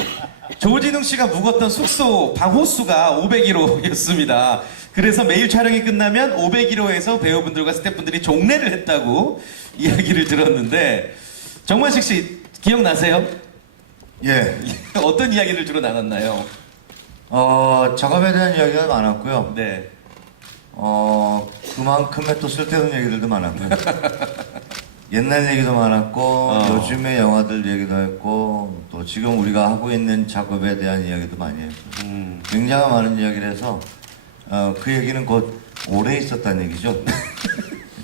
조진웅 씨가 묵었던 숙소 방호수가 501호였습니다. 그래서 매일 촬영이 끝나면 501호에서 배우분들과 스태프분들이 종례를 했다고 이야기를 들었는데 정만식 씨 기억나세요? 예. 어떤 이야기를 주로 나눴나요? 작업에 대한 이야기가 많았고요. 네. 그만큼의 또 쓸데없는 얘기들도 많았고요. 옛날 얘기도 많았고, 요즘의 영화들 얘기도 했고, 또 지금 우리가 하고 있는 작업에 대한 이야기도 많이 했고, 굉장히 많은 이야기를 해서, 그 얘기는 곧 오래 있었다는 얘기죠.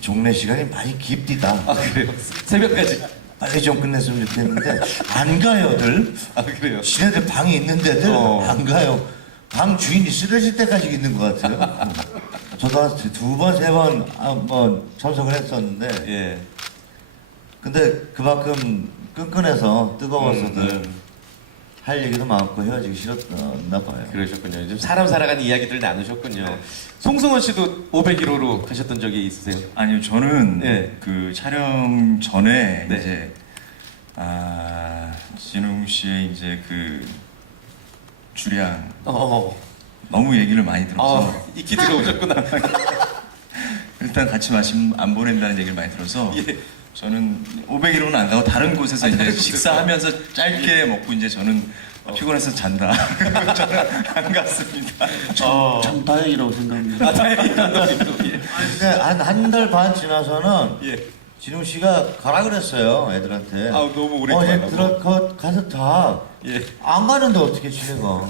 종례 시간이 많이 깊디다. 아 그래요? 새벽까지. 빨리 좀 끝냈으면 좋겠는데, 안 가요들. 아 그래요? 지네들 방이 있는데들 안 가요. 방 주인이 쓰러질 때까지 있는 것 같아요. 저도 한 두 번, 세 번 한번 참석을 했었는데, 예. 근데 그만큼 끈끈해서 뜨거워서들 할 얘기도 많고 헤어지기 싫었나 봐요. 그러셨군요. 좀 사람 살아가는 이야기들 나누셨군요. 송승헌 씨도 501호로 가셨던 적이 있으세요? 아니요, 저는 네. 그 촬영 전에 네. 이제 진웅 씨의 이제 그 주량 너무 얘기를 많이 들어서 익히 들어오셨구나. 일단 같이 마시면 안 보낸다는 얘기를 많이 들어서 예. 저는 501호는 안 가고 다른 곳에서 이제 식사하면서 짧게 먹고 이제 저는 피곤해서 잔다. 저는 안 갔습니다. 참 다행이라고 생각합니다. 다행히 감독님도. 예. 근데 한 달 반 지나서는 예. 진웅 씨가 가라 그랬어요 애들한테. 아우, 너무 오래 얘 있더라고. 가서 다. 예. 안 가는데 어떻게 지내가?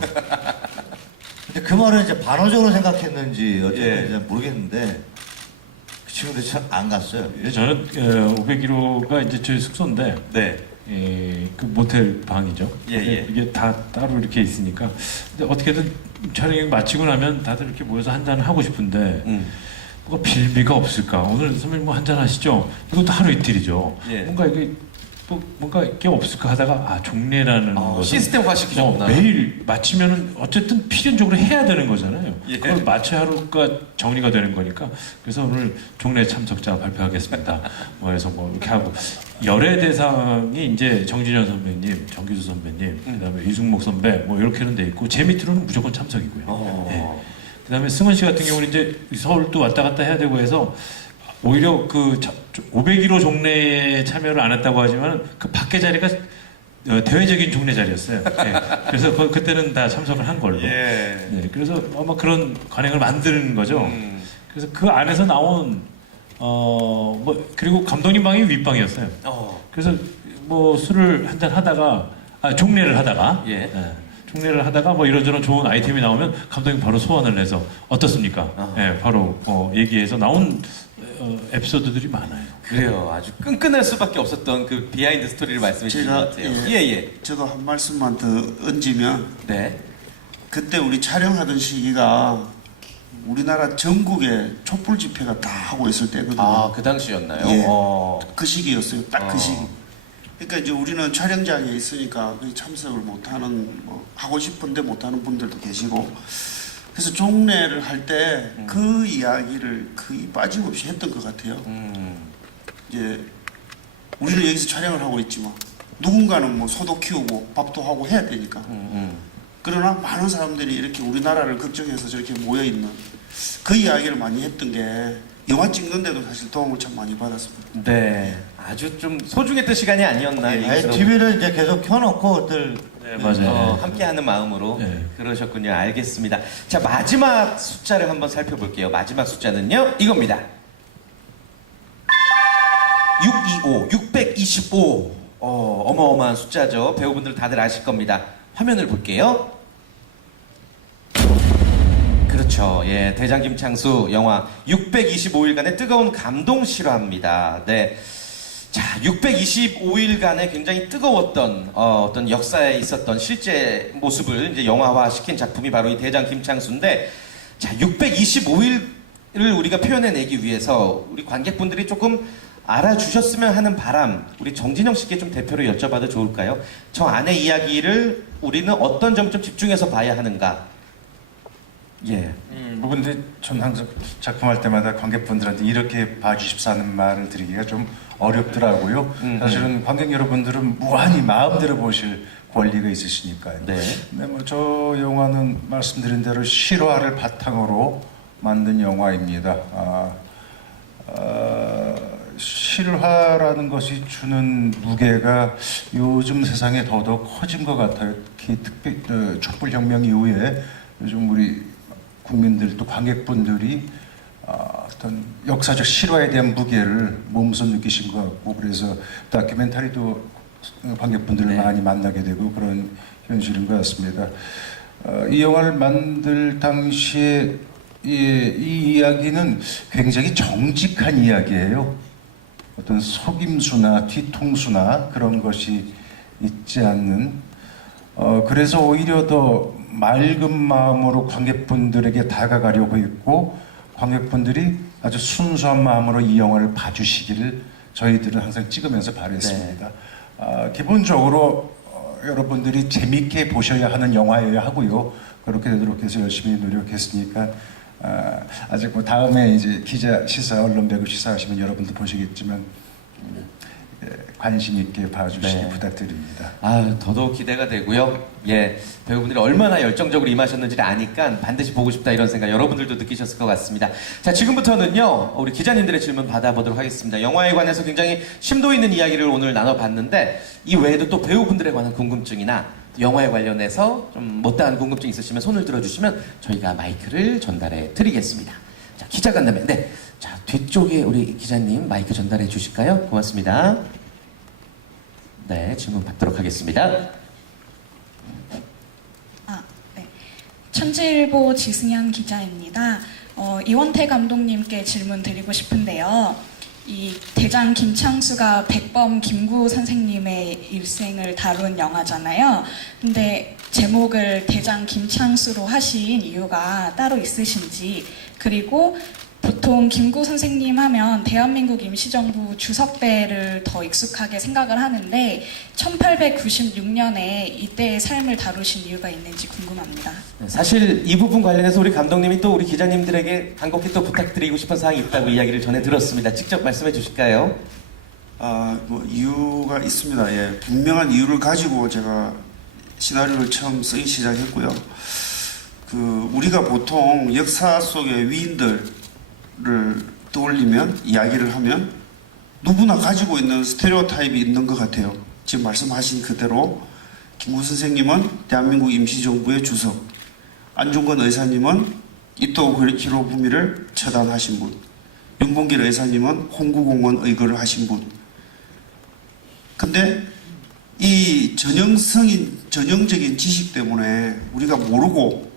근데 그 말은 이제 반어적으로 생각했는지 어쨌든 예. 모르겠는데 그 친구들 참 안 갔어요. 근데 저는 501호가 이제 저희 숙소인데 네. 그 모텔 방이죠. 예, 예. 이게 다 따로 이렇게 있으니까. 근데 어떻게든 촬영이 마치고 나면 다들 이렇게 모여서 한잔 하고 싶은데 뭐가 빌미가 없을까? 오늘 선배님 뭐 한잔 하시죠? 이것도 하루 이틀이죠. 예. 뭔가 이게 뭔가 이게 없을까 하다가 종례라는 것은 시스템화 시키셨구나. 매일 마치면은 어쨌든 필연적으로 해야 되는 거잖아요. 예. 그걸 마쳐야 하루가 정리가 되는 거니까. 그래서 오늘 종례 참석자 발표하겠습니다. 뭐 해서 뭐 이렇게 하고 열애 대상이 이제 정진현 선배님, 정기수 선배님, 그다음에 이승목 선배 뭐 이렇게는 돼 있고 제 밑으로는 무조건 참석이고요. 예. 그다음에 승원 씨 같은 경우는 이제 서울도 왔다 갔다 해야 되고 해서 오히려 그 501호 종례에 참여를 안 했다고 하지만 그 밖에 자리가 대외적인 종례 자리였어요. 예. 그래서 그때는 다 참석을 한 걸로. 예. 네, 그래서 아마 그런 관행을 만드는 거죠. 그래서 그 안에서 나온 뭐 그리고 감독님 방이 윗방이었어요. 그래서 뭐 술을 한잔 하다가 종례를 하다가 예. 종례를 하다가 뭐 이런저런 좋은 아이템이 나오면 감독님 바로 소환을 해서 어떻습니까? 예, 바로 얘기해서 나온 에피소드들이 많아요. 그래요. 아주 끈끈할 수밖에 없었던 그 비하인드 스토리를 말씀해 주신 것 같아요. 예. 저도 한 말씀만 더 얹으면 네. 그때 우리 촬영하던 시기가 우리나라 전국에 촛불 집회가 다 하고 있을 때거든요. 아, 그 당시였나요? 예. 어. 그 시기였어요. 딱 그 시기. 그러니까 이제 우리는 촬영장에 있으니까 거의 참석을 못하는, 뭐 하고 싶은데 못하는 분들도 계시고, 그래서 종례를 할 때 그 이야기를 거의 빠짐없이 했던 것 같아요. 이제 우리는 여기서 촬영을 하고 있지만 누군가는 뭐 소도 키우고 밥도 하고 해야 되니까. 그러나 많은 사람들이 이렇게 우리나라를 걱정해서 저렇게 모여 있는 그 이야기를 많이 했던 게 영화 찍는데도 사실 도움을 참 많이 받았습니다. 네. 아주 좀 소중했던 시간이 아니었나. TV를 이제 계속 켜놓고들 네, 맞아요. 함께하는 마음으로 네. 그러셨군요. 알겠습니다. 자, 마지막 숫자를 한번 살펴볼게요. 마지막 숫자는요, 이겁니다. 625, 625. 어마어마한 숫자죠. 배우분들 다들 아실 겁니다. 화면을 볼게요. 그렇죠. 예, 대장 김창수 영화 625일간의 뜨거운 감동 실화입니다. 네. 자, 625일간의 굉장히 뜨거웠던 어떤 역사에 있었던 실제 모습을 이제 영화화시킨 작품이 바로 이 대장 김창수인데, 자, 625일을 우리가 표현해내기 위해서 우리 관객분들이 조금 알아주셨으면 하는 바람, 우리 정진영 씨께 좀 대표로 여쭤봐도 좋을까요? 저 안의 이야기를 우리는 어떤 점을 좀 집중해서 봐야 하는가? 예. 뭐 근데 전 항상 작품할 때마다 관객분들한테 이렇게 봐주십사 하는 말을 드리기가 좀 어렵더라고요. 사실은 관객 여러분들은 무한히 마음대로 보실 권리가 있으시니까요. 네. 근데 뭐 저 영화는 말씀드린 대로 실화를 바탕으로 만든 영화입니다. 실화라는 것이 주는 무게가 요즘 세상에 더더욱 커진 것 같아요. 특히 촛불혁명 이후에 요즘 우리 국민들 또 관객분들이 어떤 역사적 실화에 대한 무게를 몸소 느끼신 것 같고, 그래서 다큐멘터리도 관객분들을 많이 만나게 되고 그런 현실인 것 같습니다. 이 영화를 만들 당시에 이 이야기는 굉장히 정직한 이야기예요. 어떤 속임수나 뒤통수나 그런 것이 있지 않는, 그래서 오히려 더 맑은 마음으로 관객분들에게 다가가려고 했고, 관객분들이 아주 순수한 마음으로 이 영화를 봐주시기를 저희들은 항상 찍으면서 바랬습니다. 기본적으로 여러분들이 재밌게 보셔야 하는 영화여야 하고요. 그렇게 되도록 해서 열심히 노력했으니까 아직 뭐 다음에 이제 기자 시사, 언론 배구 시사 하시면 여러분도 보시겠지만 관심 있게 봐주시기 네. 부탁드립니다. 아, 더더욱 기대가 되고요. 예, 배우분들이 얼마나 열정적으로 임하셨는지를 아니까 반드시 보고 싶다 이런 생각 여러분들도 느끼셨을 것 같습니다. 자, 지금부터는요, 우리 기자님들의 질문 받아보도록 하겠습니다. 영화에 관해서 굉장히 심도 있는 이야기를 오늘 나눠봤는데 이 외에도 또 배우분들에 관한 궁금증이나 영화에 관련해서 좀 못다한 궁금증 있으시면 손을 들어주시면 저희가 마이크를 전달해 드리겠습니다. 자, 기자 간담회. 네. 자, 뒤쪽에 우리 기자님 마이크 전달해 주실까요? 고맙습니다. 네, 질문 받도록 하겠습니다. 네. 천지일보 지승현 기자입니다. 이원태 감독님께 질문 드리고 싶은데요. 이 대장 김창수가 백범 김구 선생님의 일생을 다룬 영화잖아요. 근데 제목을 대장 김창수로 하신 이유가 따로 있으신지, 그리고 보통 김구 선생님 하면 대한민국 임시정부 주석배를 더 익숙하게 생각을 하는데 1896년에 이때의 삶을 다루신 이유가 있는지 궁금합니다. 사실 이 부분 관련해서 우리 감독님이 또 우리 기자님들에게 간곡히 또 부탁드리고 싶은 사항이 있다고 이야기를 전해 들었습니다. 직접 말씀해 주실까요? 뭐 이유가 있습니다. 예, 분명한 이유를 가지고 제가 시나리오를 처음 쓰기 시작했고요. 우리가 보통 역사 속의 위인들을 떠올리면, 이야기를 하면 누구나 가지고 있는 스테레오타입이 있는 것 같아요. 지금 말씀하신 그대로 김구 선생님은 대한민국 임시정부의 주석, 안중근 의사님은 이토 히로부미를 처단하신 분, 윤봉길 의사님은 홍구공원 의거를 하신 분. 근데 이 전형적인 지식 때문에 우리가 모르고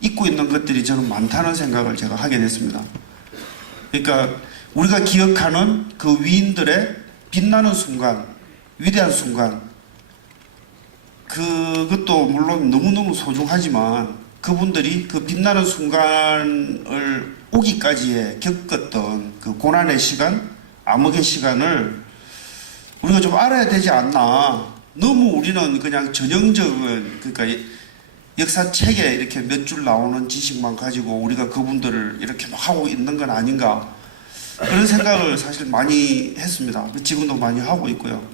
잊고 있는 것들이 저는 많다는 생각을 제가 하게 됐습니다. 그러니까 우리가 기억하는 그 위인들의 빛나는 순간, 위대한 순간, 그것도 물론 너무너무 소중하지만 그분들이 그 빛나는 순간을 오기까지에 겪었던 그 고난의 시간, 암흑의 시간을 우리가 좀 알아야 되지 않나. 너무 우리는 그냥 전형적인, 그러니까 역사책에 이렇게 몇 줄 나오는 지식만 가지고 우리가 그분들을 이렇게 막 하고 있는 건 아닌가, 그런 생각을 사실 많이 했습니다. 지금도 많이 하고 있고요.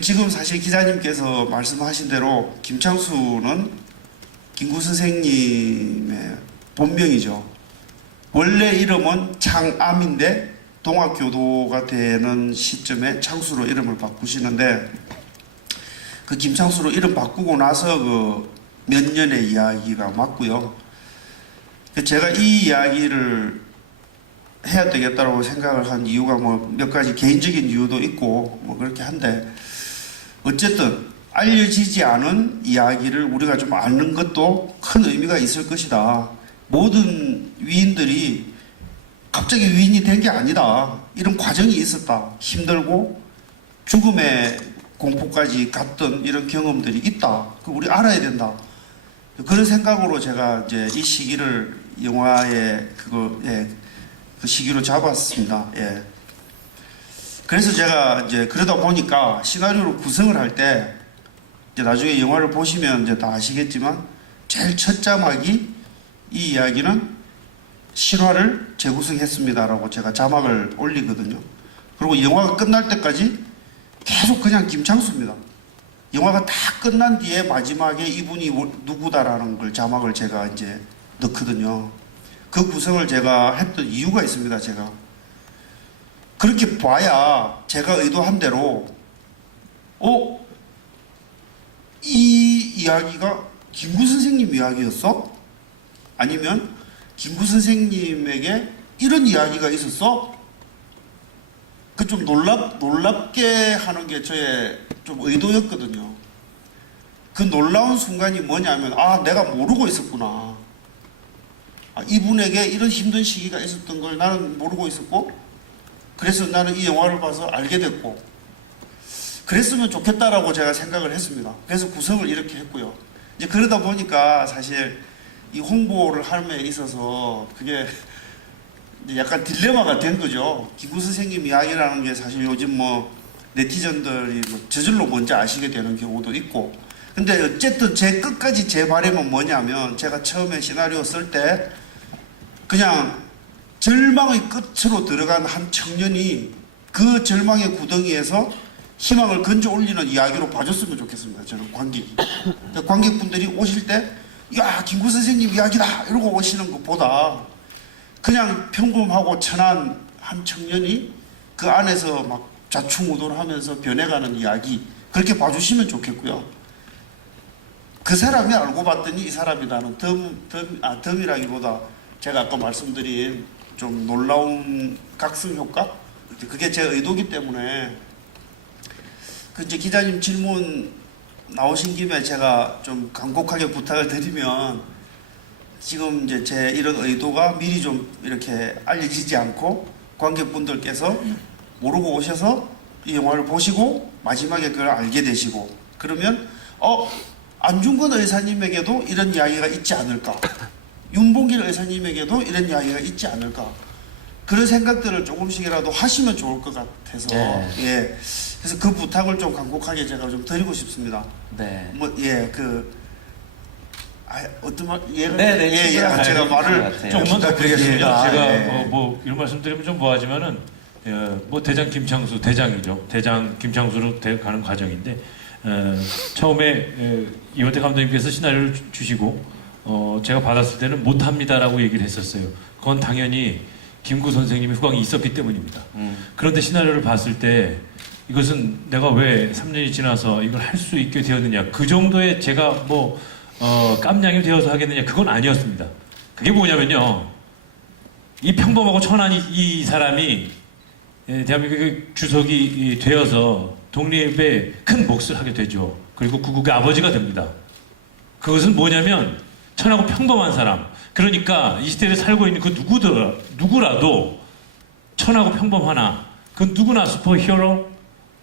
지금 사실 기자님께서 말씀하신 대로 김창수는 김구 선생님의 본명이죠. 원래 이름은 창암인데 동학교도가 되는 시점에 창수로 이름을 바꾸시는데, 그 김창수로 이름 바꾸고 나서 몇 년의 이야기가 맞고요. 제가 이 이야기를 해야 되겠다고 생각을 한 이유가 뭐 몇 가지 개인적인 이유도 있고 뭐 그렇게 한데, 어쨌든 알려지지 않은 이야기를 우리가 좀 아는 것도 큰 의미가 있을 것이다. 모든 위인들이 갑자기 위인이 된 게 아니다. 이런 과정이 있었다. 힘들고 죽음의 공포까지 갔던 이런 경험들이 있다. 그거 우리 알아야 된다. 그런 생각으로 제가 이제 이 시기를 영화의 그 시기로 잡았습니다. 예. 그래서 제가 이제 그러다 보니까 시나리오를 구성을 할 때, 이제 나중에 영화를 보시면 이제 다 아시겠지만 제일 첫 자막이 이 이야기는 실화를 재구성했습니다라고 제가 자막을 올리거든요. 그리고 영화가 끝날 때까지 계속 그냥 김창수입니다. 영화가 다 끝난 뒤에 마지막에 이분이 누구다라는 걸 자막을 제가 이제 넣거든요. 그 구성을 제가 했던 이유가 있습니다. 제가 그렇게 봐야 제가 의도한 대로 이 이야기가 김구 선생님 이야기였어? 아니면 김구 선생님에게 이런 이야기가 있었어? 그 좀 놀랍게 하는 게 저의 좀 의도였거든요. 그 놀라운 순간이 뭐냐면, 내가 모르고 있었구나. 이분에게 이런 힘든 시기가 있었던 걸 나는 모르고 있었고, 그래서 나는 이 영화를 봐서 알게 됐고, 그랬으면 좋겠다라고 제가 생각을 했습니다. 그래서 구성을 이렇게 했고요. 이제 그러다 보니까 사실 이 홍보를 함에 있어서 그게 약간 딜레마가 된 거죠. 김구 선생님 이야기라는 게 사실 요즘 뭐 네티즌들이 저절로 먼저 아시게 되는 경우도 있고, 근데 어쨌든 제 끝까지 제 바람은 뭐냐면, 제가 처음에 시나리오 쓸 때, 그냥 절망의 끝으로 들어간 한 청년이, 그리고 그 청년이 그 절망의 구덩이에서 희망을 건져 올리는 이야기로 봐줬으면 좋겠습니다. 저는 관객이. 관객분들이 오실 때, 야, 김구 선생님 이야기다! 이러고 오시는 것보다 그냥 평범하고 천한 한 청년이 그 안에서 막 좌충우돌하면서 변해가는 이야기, 그렇게 봐주시면 좋겠고요. 그 사람이 알고 봤더니 이 사람이라는 덤이라기보다 제가 아까 말씀드린 좀 놀라운 각성 효과? 그게 제 의도기 때문에 그 이제 기자님 질문 나오신 김에 제가 좀 간곡하게 부탁을 드리면 지금 이제 제 이런 의도가 미리 좀 이렇게 알려지지 않고 관객분들께서 모르고 오셔서 이 영화를 보시고 마지막에 그걸 알게 되시고 그러면 안중근 의사님에게도 이런 이야기가 있지 않을까, 윤봉길 의사님에게도 이런 이야기가 있지 않을까, 그런 생각들을 조금씩이라도 하시면 좋을 것 같아서 네. 예, 그래서 그 부탁을 좀 간곡하게 제가 좀 드리고 싶습니다. 네. 어떤 말 예, 네, 제가 말을 좀 조금만 더 드리겠습니다. 제가 예. 뭐 이런 말씀 드리면 좀 뭐하지만은 뭐 대장 김창수 대장이죠. 대장 김창수로 가는 과정인데 처음에 이원태 감독님께서 시나리오를 주시고 제가 받았을 때는 못합니다라고 얘기를 했었어요. 그건 당연히 김구 선생님이 후광이 있었기 때문입니다. 그런데 시나리오를 봤을 때 이것은 내가 왜 3년이 지나서 이걸 할 수 있게 되었느냐, 그 정도의 제가 뭐 깜냥이 되어서 하겠느냐, 그건 아니었습니다. 그게 뭐냐면요, 이 평범하고 천한 이 사람이 대한민국의 주석이 되어서 독립에 큰 몫을 하게 되죠. 그리고 구국의 아버지가 됩니다. 그것은 뭐냐면 천하고 평범한 사람, 그러니까 이 시대에 살고 있는 그 누구라도 천하고 평범하나, 그 누구나 슈퍼히어로,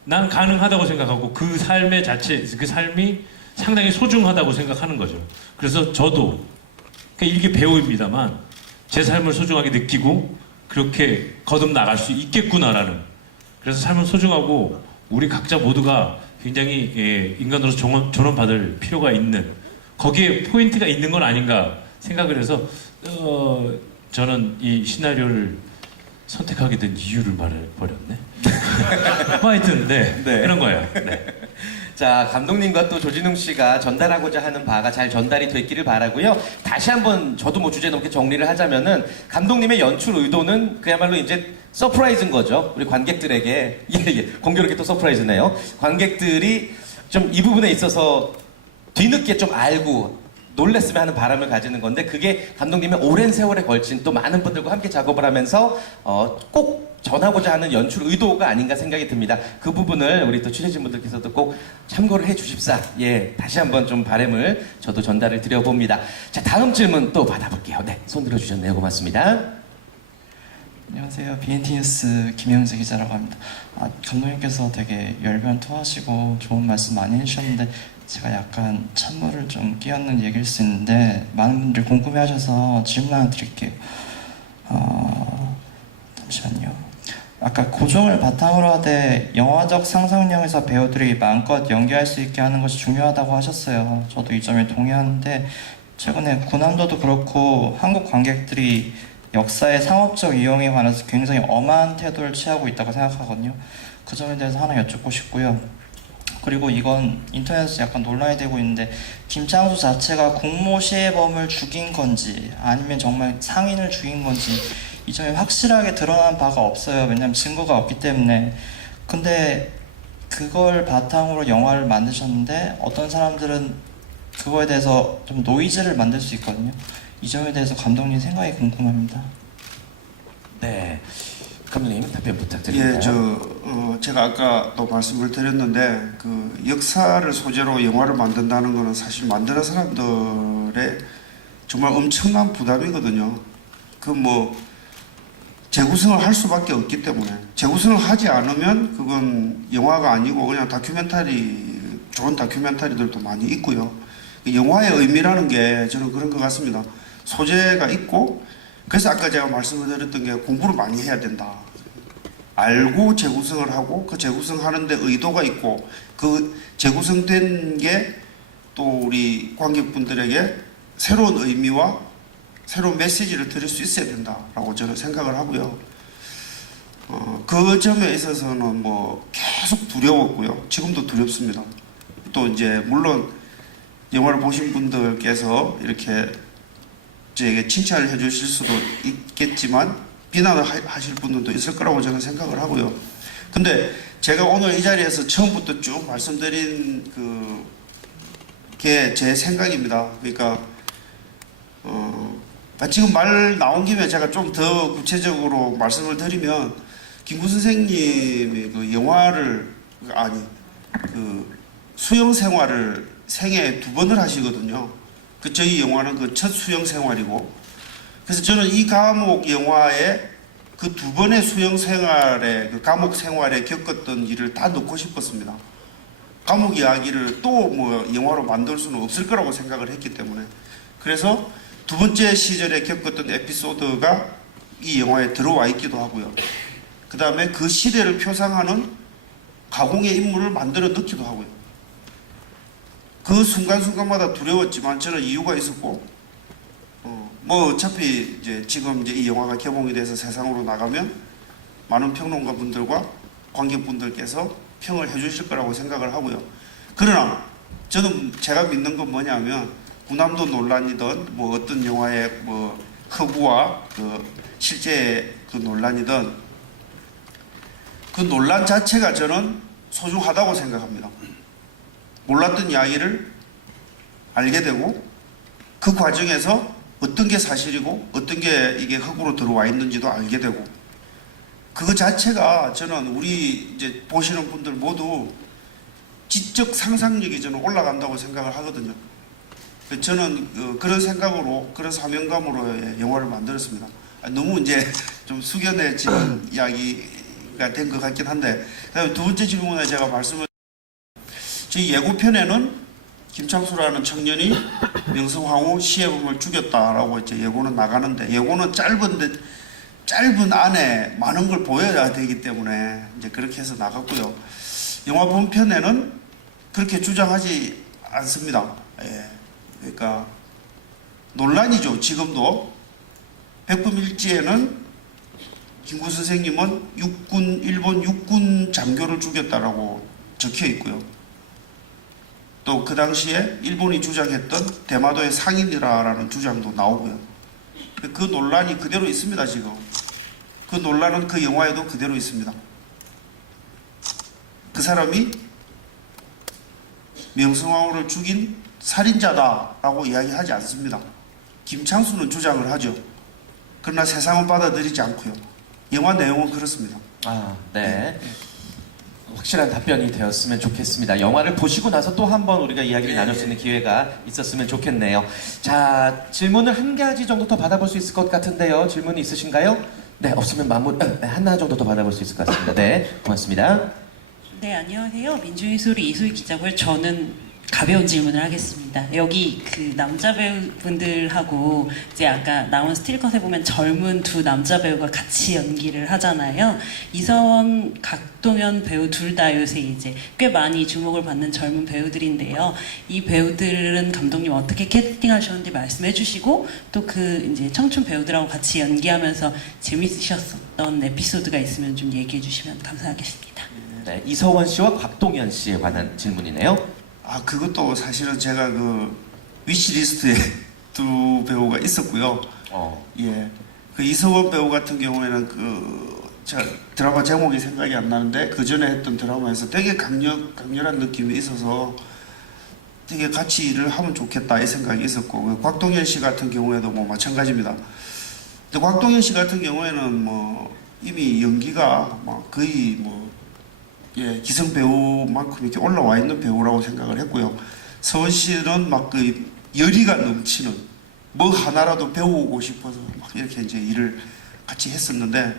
난 가능하다고 생각하고 그 삶의 그 삶이 상당히 소중하다고 생각하는 거죠. 그래서 저도 그러니까 이게 배우입니다만 제 삶을 소중하게 느끼고 그렇게 거듭 나갈 수 있겠구나라는, 그래서 삶은 소중하고 우리 각자 모두가 굉장히 인간으로서 존엄받을 필요가 있는, 거기에 포인트가 있는 건 아닌가 생각을 해서 저는 이 시나리오를 선택하게 된 이유를 말해버렸네. 뭐 하여튼 네, 그런 거예요. 네. 자, 감독님과 또 조진웅 씨가 전달하고자 하는 바가 잘 전달이 됐기를 바라고요. 다시 한번 저도 뭐 주제 넘게 정리를 하자면은 감독님의 연출 의도는 그야말로 이제 서프라이즈인 거죠. 우리 관객들에게. 공교롭게 또 서프라이즈네요. 관객들이 좀 이 부분에 있어서 뒤늦게 좀 알고 놀랬으면 하는 바람을 가지는 건데, 그게 감독님의 오랜 세월에 걸친 또 많은 분들과 함께 작업을 하면서 꼭 전하고자 하는 연출 의도가 아닌가 생각이 듭니다. 그 부분을 우리 또 취재진분들께서도 꼭 참고를 해 주십사. 다시 한번 좀 바람을 저도 전달을 드려봅니다. 자, 다음 질문 또 받아볼게요. 네, 손 들어주셨네요. 고맙습니다. 안녕하세요. BNT 뉴스 김영재 기자라고 합니다. 감독님께서 되게 열변토하시고 좋은 말씀 많이 해주셨는데 제가 약간 찬물을 좀 끼얹는 얘기일 수 있는데 많은 분들이 궁금해하셔서 질문 하나 드릴게요. 잠시만요. 아까 고정을 바탕으로 하되 영화적 상상력에서 배우들이 마음껏 연기할 수 있게 하는 것이 중요하다고 하셨어요. 저도 이 점에 동의하는데 최근에 군함도도 그렇고 한국 관객들이 역사의 상업적 이용에 관해서 굉장히 엄한 태도를 취하고 있다고 생각하거든요. 그 점에 대해서 하나 여쭙고 싶고요. 그리고 이건 인터넷에서 약간 논란이 되고 있는데 김창수 자체가 공모 시해범을 죽인 건지 아니면 정말 상인을 죽인 건지 이 점이 확실하게 드러난 바가 없어요. 왜냐하면 증거가 없기 때문에. 근데 그걸 바탕으로 영화를 만드셨는데 어떤 사람들은 그거에 대해서 좀 노이즈를 만들 수 있거든요. 이 점에 대해서 감독님 생각이 궁금합니다. 네, 감독님 답변 부탁드립니다. 제가 아까도 말씀을 드렸는데 그 역사를 소재로 영화를 만든다는 것은 사실 만드는 사람들의 정말 엄청난 부담이거든요. 재구성을 할 수밖에 없기 때문에 재구성을 하지 않으면 그건 영화가 아니고 그냥 좋은 다큐멘터리들도 많이 있고요. 영화의 의미라는 게 저는 그런 것 같습니다. 소재가 있고, 그래서 아까 제가 말씀을 드렸던 게 공부를 많이 해야 된다. 알고 재구성을 하고 그 재구성하는데 의도가 있고 그 재구성된 게 또 우리 관객분들에게 새로운 의미와 새로운 메시지를 드릴 수 있어야 된다라고 저는 생각을 하고요. 그 점에 있어서는 뭐 계속 두려웠고요. 지금도 두렵습니다. 또 이제 물론 영화를 보신 분들께서 이렇게 저에게 칭찬을 해주실 수도 있겠지만 비난을 하실 분들도 있을 거라고 저는 생각을 하고요. 근데 제가 오늘 이 자리에서 처음부터 쭉 말씀드린 그게 제 생각입니다. 그러니까 지금 말 나온 김에 제가 좀 더 구체적으로 말씀을 드리면 김구 선생님이 그 영화를 수영 생활을 생애에 2번을 하시거든요. 저희 영화는 그 첫 수영 생활이고, 그래서 저는 이 감옥 영화에 그 2번의 수영 생활에 그 감옥 생활에 겪었던 일을 다 넣고 싶었습니다. 감옥 이야기를 또 뭐 영화로 만들 수는 없을 거라고 생각을 했기 때문에, 그래서 2번째 시절에 겪었던 에피소드가 이 영화에 들어와 있기도 하고요. 그 다음에 그 시대를 표상하는 가공의 인물을 만들어 넣기도 하고요. 그 순간순간마다 두려웠지만 저는 이유가 있었고, 뭐 어차피 이제 지금 이제 이 영화가 개봉이 돼서 세상으로 나가면 많은 평론가 분들과 관객분들께서 평을 해주실 거라고 생각을 하고요. 그러나 저는 제가 믿는 건 뭐냐면 군함도 논란이든 뭐 어떤 영화의 뭐 허구와 그 실제 그 논란이든 그 논란 자체가 저는 소중하다고 생각합니다. 몰랐던 이야기를 알게 되고 그 과정에서 어떤 게 사실이고 어떤 게 이게 흙으로 들어와 있는지도 알게 되고, 그거 자체가 저는 우리 이제 보시는 분들 모두 지적 상상력이 저는 올라간다고 생각을 하거든요. 저는 그런 생각으로, 그런 사명감으로 영화를 만들었습니다. 너무 이제 좀 숙연해지는 이야기가 된 것 같긴 한데, 그다음에 2번째 질문에 제가 말씀을, 저희 예고편에는 김창수라는 청년이 명성황후 시해범을 죽였다라고 이제 예고는 나가는데, 예고는 짧은 안에 많은 걸 보여야 되기 때문에 이제 그렇게 해서 나갔고요. 영화 본편에는 그렇게 주장하지 않습니다. 예. 그러니까 논란이죠. 지금도 백범일지에는 김구 선생님은 일본 육군 장교를 죽였다라고 적혀 있고요. 또 그 당시에 일본이 주장했던 대마도의 상인이라는 주장도 나오고요. 그 논란이 그대로 있습니다. 지금 그 논란은 그 영화에도 그대로 있습니다. 그 사람이 명성황후를 죽인 살인자다라고 이야기하지 않습니다. 김창수는 주장을 하죠. 그러나 세상은 받아들이지 않고요. 영화 내용은 그렇습니다. 네. 확실한 답변이 되었으면 좋겠습니다. 영화를 보시고 나서 또 한 번 우리가 이야기를 나눌 수 있는 기회가 있었으면 좋겠네요. 자, 질문을 한 가지 정도 더 받아볼 수 있을 것 같은데요. 질문이 있으신가요? 네, 없으면 하나 정도 더 받아볼 수 있을 것 같습니다. 네, 고맙습니다. 네, 안녕하세요. 민중의 소리 이소희 기자고요. 저는 가벼운 질문을 하겠습니다. 여기 그 남자 배우분들하고 이제 아까 나온 스틸컷에 보면 젊은 2 남자 배우가 같이 연기를 하잖아요. 이서원, 각동현 배우 둘 다 요새 이제 꽤 많이 주목을 받는 젊은 배우들인데요. 이 배우들은 감독님 어떻게 캐스팅하셨는지 말씀해 주시고, 또 그 이제 청춘 배우들하고 같이 연기하면서 재밌으셨던 에피소드가 있으면 좀 얘기해 주시면 감사하겠습니다. 네, 이서원 씨와 곽동현 씨에 관한 질문이네요. 그것도 사실은 제가 그 위시리스트에 2 배우가 있었고요. 예. 그 이서원 배우 같은 경우에는 제가 드라마 제목이 생각이 안 나는데 그 전에 했던 드라마에서 되게 강렬한 느낌이 있어서 되게 같이 일을 하면 좋겠다 이 생각이 있었고, 곽동현 씨 같은 경우에도 뭐 마찬가지입니다. 근데 곽동현 씨 같은 경우에는 뭐 이미 연기가 뭐 거의 기성 배우만큼 이렇게 올라와 있는 배우라고 생각을 했고요. 서원 씨는 막 그 열의가 넘치는, 뭐 하나라도 배우고 싶어서 막 이렇게 이제 일을 같이 했었는데,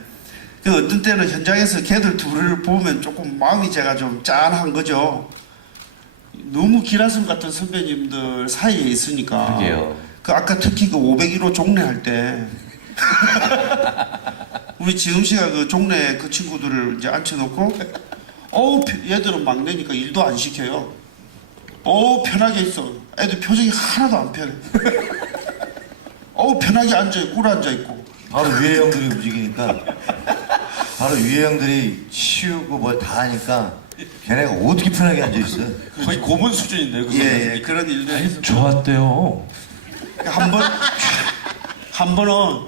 그 어떤 때는 현장에서 걔들 둘을 보면 조금 마음이 제가 좀 짠한 거죠. 너무 기라성 같은 선배님들 사이에 있으니까. 그러게요. 그 아까 특히 그 501호 종례할 때 우리 지금 씨가 그 종례 그 친구들을 이제 앉혀놓고, 얘들은 막내니까 일도 안 시켜요. 편하게 있어. 애들 표정이 하나도 안 편해. 편하게 앉아있고 꿇어 앉아있고. 바로 위에 형들이 움직이니까 바로 위에 형들이 치우고 뭘 다 하니까 걔네가 어떻게 편하게 앉아있어요? 거의 고문 수준인데요. 예, 그런 일들이 좋았대요. 한 번은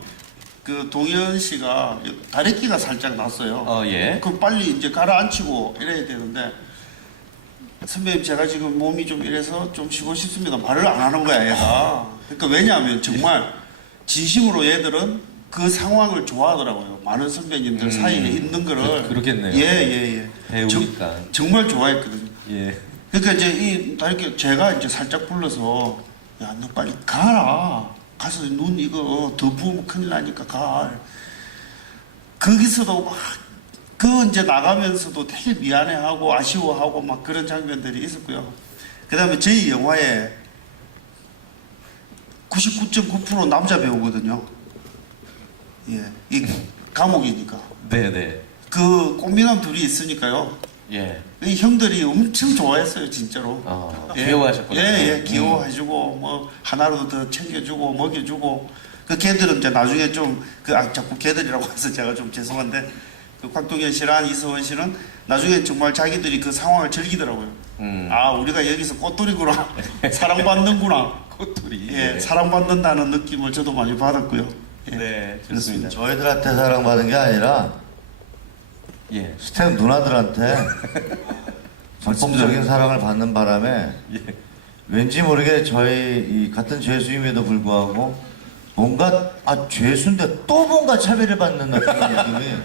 그 동현 씨가 다래끼가 살짝 났어요. 예. 그 빨리 이제 가라앉히고 이래야 되는데 선배님 제가 지금 몸이 좀 이래서 좀 쉬고 싶습니다. 말을 안 하는 거야 얘가. 그러니까 왜냐하면 정말 진심으로 얘들은 그 상황을 좋아하더라고요. 많은 선배님들 사이에 있는 거를. 그러겠네요. 예. 배우니까. 정말 좋아했거든요. 예. 그러니까 이제 이 다래끼 제가 이제 살짝 불러서 야 너 빨리 가라. 가서 눈 이거 더 부으면 큰일 나니까 가. 거기서도 막 그 이제 나가면서도 되게 미안해하고 아쉬워하고 막 그런 장면들이 있었고요. 그 다음에 저희 영화에 99.9% 남자 배우거든요. 예, 이 감옥이니까. 네네. 그 꽃미남 둘이 있으니까요. 예. 이 형들이 엄청 좋아했어요, 진짜로. 귀여워하셨구나. 예, 귀여워해주고, 뭐, 하나라도 더 챙겨주고, 먹여주고. 그 걔들은 이제 나중에 좀, 자꾸 걔들이라고 해서 제가 좀 죄송한데, 그 곽동현 씨랑 이서원 씨는 나중에 정말 자기들이 그 상황을 즐기더라고요. 아, 우리가 여기서 꽃돌이구나. 사랑받는구나. 꽃돌이. 예, 사랑받는다는 느낌을 저도 많이 받았고요. 예. 네, 좋습니다. 저희들한테 사랑받은 게 아니라 예. 스텝 누나들한테 전폭적인 사랑을 받는 바람에 예. 왠지 모르게 저희 이 같은 죄수임에도 불구하고 뭔가 죄수인데 또 뭔가 차별을 받는 느낌이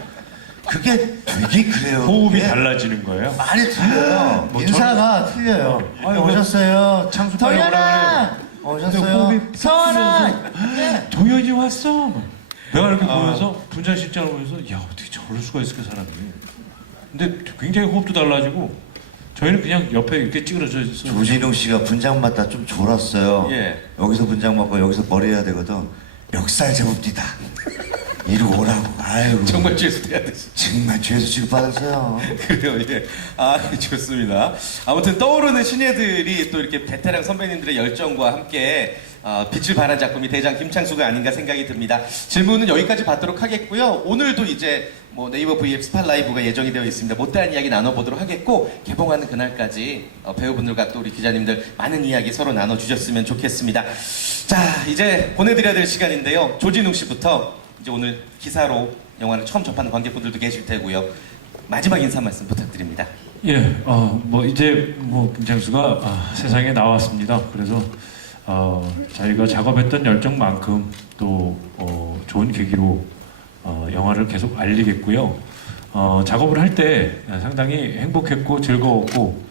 그게 되게 그래요. 호흡이 그게 달라지는 거예요. 많이 틀려요. 뭐 인사가 틀려요. 오셨어요. 창수 빨리 도현아 오셨어요. 호흡이 서원아. 네. 도현이 왔어. 내가 이렇게 보면서 분장실장을 보면서 야 어떻게 저럴 수가 있을까 사람이. 근데 굉장히 호흡도 달라지고 저희는 그냥 옆에 이렇게 찌그러져 있어. 조진웅 씨가 분장 맡다 좀 졸았어요. 예. 여기서 분장 맡고 여기서 머리 해야 되거든. 멱살 잡읍니다. 이리 오라고. 아유. 정말 죄수 돼야 되지. 정말 죄수 취급받았어요. 그래요, 예. 아, 좋습니다. 아무튼 떠오르는 신예들이 또 이렇게 베테랑 선배님들의 열정과 함께 빛을 발한 작품이 대장 김창수가 아닌가 생각이 듭니다. 질문은 여기까지 받도록 하겠고요. 오늘도 이제 뭐 네이버 V앱 스팟 라이브가 예정이 되어 있습니다. 못다한 이야기 나눠보도록 하겠고 개봉하는 그날까지 배우분들과 또 우리 기자님들 많은 이야기 서로 나눠주셨으면 좋겠습니다. 자, 이제 보내드려야 될 시간인데요. 조진웅 씨부터 이제 오늘 기사로 영화를 처음 접하는 관객분들도 계실 테고요. 마지막 인사 말씀 부탁드립니다. 예, 뭐 이제 뭐 김창수가 세상에 나왔습니다. 그래서 자기가 작업했던 열정만큼 또 좋은 계기로 영화를 계속 알리겠고요. 작업을 할 때 상당히 행복했고 즐거웠고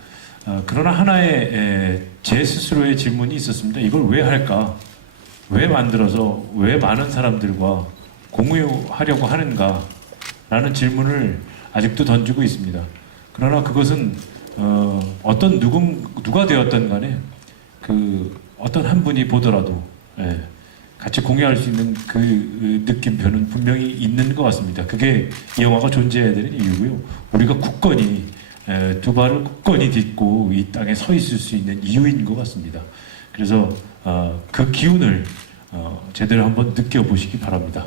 그러나 하나의 제 스스로의 질문이 있었습니다. 이걸 왜 할까? 왜 만들어서 왜 많은 사람들과 공유하려고 하는가? 라는 질문을 아직도 던지고 있습니다. 그러나 그것은 어떤 누가 되었든 간에 그 어떤 한 분이 보더라도 같이 공유할 수 있는 그 느낌표는 분명히 있는 것 같습니다. 그게 이 영화가 존재해야 되는 이유고요. 우리가 굳건히 두 발을 굳건히 딛고 이 땅에 서 있을 수 있는 이유인 것 같습니다. 그래서 그 기운을 제대로 한번 느껴보시기 바랍니다.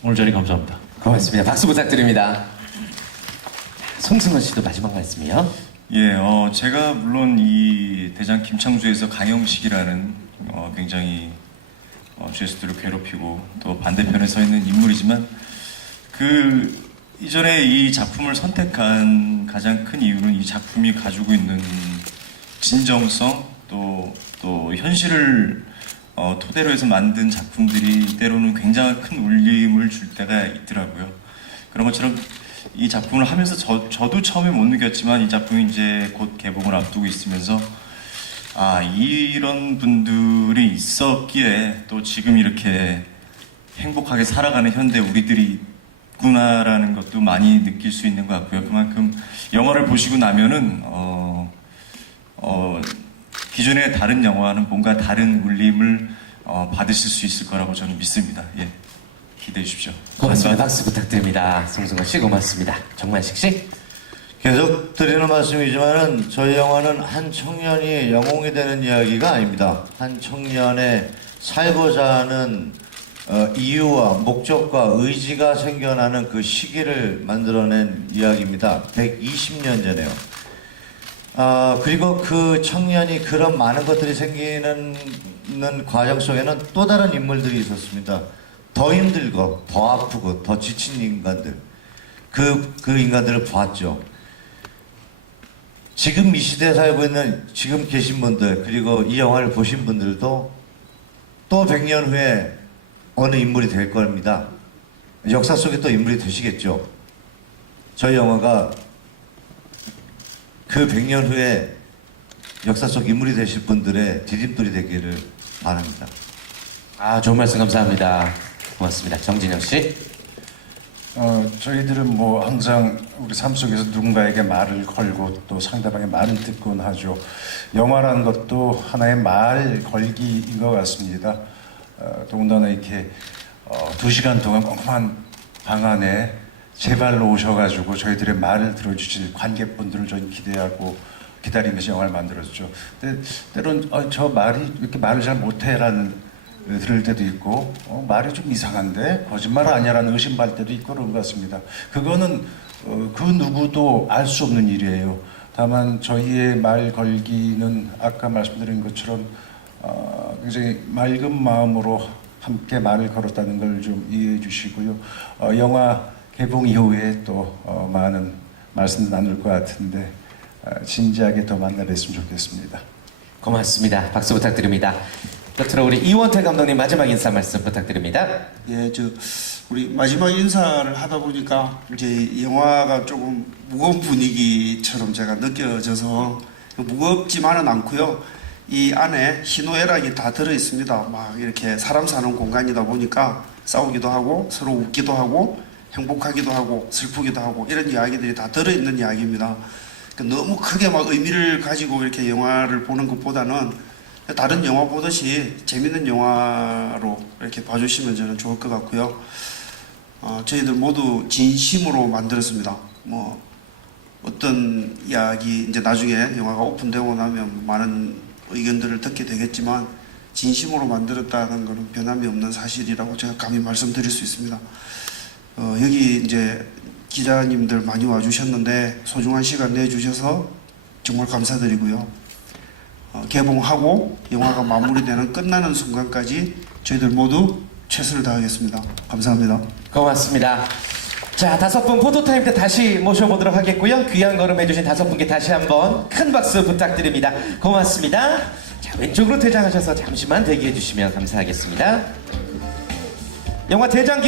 오늘 자리 감사합니다. 고맙습니다. 박수 부탁드립니다. 송승헌 씨도 마지막 말씀이요. 예, 제가 물론 이 대장 김창수에서 강영식이라는 굉장히 죄수들을 괴롭히고 또 반대편에 서 있는 인물이지만 그 이전에 이 작품을 선택한 가장 큰 이유는 이 작품이 가지고 있는 진정성 또 현실을 토대로 해서 만든 작품들이 때로는 굉장히 큰 울림을 줄 때가 있더라고요. 그런 것처럼 이 작품을 하면서 저도 처음에 못 느꼈지만 이 작품이 이제 곧 개봉을 앞두고 있으면서 이런 분들이 있었기에 또 지금 이렇게 행복하게 살아가는 현대 우리들이 있구나라는 것도 많이 느낄 수 있는 것 같고요. 그만큼 영화를 보시고 나면은 기존의 다른 영화는 뭔가 다른 울림을 받으실 수 있을 거라고 저는 믿습니다. 예, 기대해 주십시오. 고맙습니다. 박수 부탁드립니다. 송승헌 씨 고맙습니다. 정만식 씨. 계속 드리는 말씀이지만은 저희 영화는 한 청년이 영웅이 되는 이야기가 아닙니다. 한 청년의 살고자 하는 이유와 목적과 의지가 생겨나는 그 시기를 만들어낸 이야기입니다. 120년 전에요. 그리고 그 청년이 그런 많은 것들이 생기는 과정 속에는 또 다른 인물들이 있었습니다. 더 힘들고 더 아프고 더 지친 인간들. 그 인간들을 보았죠. 지금 이 시대에 살고 있는 지금 계신 분들, 그리고 이 영화를 보신 분들도 또 100년 후에 어느 인물이 될 겁니다. 역사 속에 또 인물이 되시겠죠. 저희 영화가 그 100년 후에 역사 속 인물이 되실 분들의 디딤돌이 되기를 바랍니다. 좋은 말씀 감사합니다. 고맙습니다. 정진영 씨. 저희들은 뭐 항상 우리 삶 속에서 누군가에게 말을 걸고 또 상대방의 말을 듣곤 하죠. 영화라는 것도 하나의 말 걸기인 것 같습니다. 더군다나 이렇게 2시간 동안 꼼꼼한 방 안에 제 발로 오셔가지고 저희들의 말을 들어주실 관객분들을 저희 기대하고 기다리면서 영화를 만들었죠. 근데 때론 저 말이 이렇게 말을 잘 못해라는 들을 때도 있고 말이 좀 이상한데 거짓말 아니야라는 의심받을 때도 있고 그런 것 같습니다. 그거는 그 누구도 알 수 없는 일이에요. 다만 저희의 말 걸기는 아까 말씀드린 것처럼 굉장히 맑은 마음으로 함께 말을 걸었다는 걸 좀 이해해 주시고요. 영화 개봉 이후에 또 많은 말씀도 나눌 것 같은데 진지하게 더 만나 뵀으면 좋겠습니다. 고맙습니다. 박수 부탁드립니다. 끝으로 우리 이원태 감독님 마지막 인사 말씀 부탁드립니다. 예, 우리 마지막 인사를 하다 보니까 이제 영화가 조금 무거운 분위기처럼 제가 느껴져서 무겁지만은 않고요. 이 안에 희노애락이 다 들어 있습니다. 막 이렇게 사람 사는 공간이다 보니까 싸우기도 하고 서로 웃기도 하고 행복하기도 하고 슬프기도 하고 이런 이야기들이 다 들어 있는 이야기입니다. 너무 크게 막 의미를 가지고 이렇게 영화를 보는 것보다는 다른 영화 보듯이 재밌는 영화로 이렇게 봐주시면 저는 좋을 것 같고요. 저희들 모두 진심으로 만들었습니다. 뭐 어떤 이야기 이제 나중에 영화가 오픈되고 나면 많은 의견들을 듣게 되겠지만 진심으로 만들었다는 것은 변함이 없는 사실이라고 제가 감히 말씀드릴 수 있습니다. 여기 이제 기자님들 많이 와주셨는데 소중한 시간 내주셔서 정말 감사드리고요. 개봉하고 영화가 마무리되는 끝나는 순간까지 저희들 모두 최선을 다하겠습니다. 감사합니다. 고맙습니다. 자, 5분 포토타임 때 다시 모셔보도록 하겠고요. 귀한 걸음 해주신 5분께 다시 한번 큰 박수 부탁드립니다. 고맙습니다. 자, 왼쪽으로 퇴장하셔서 잠시만 대기해 주시면 감사하겠습니다. 영화 대장 김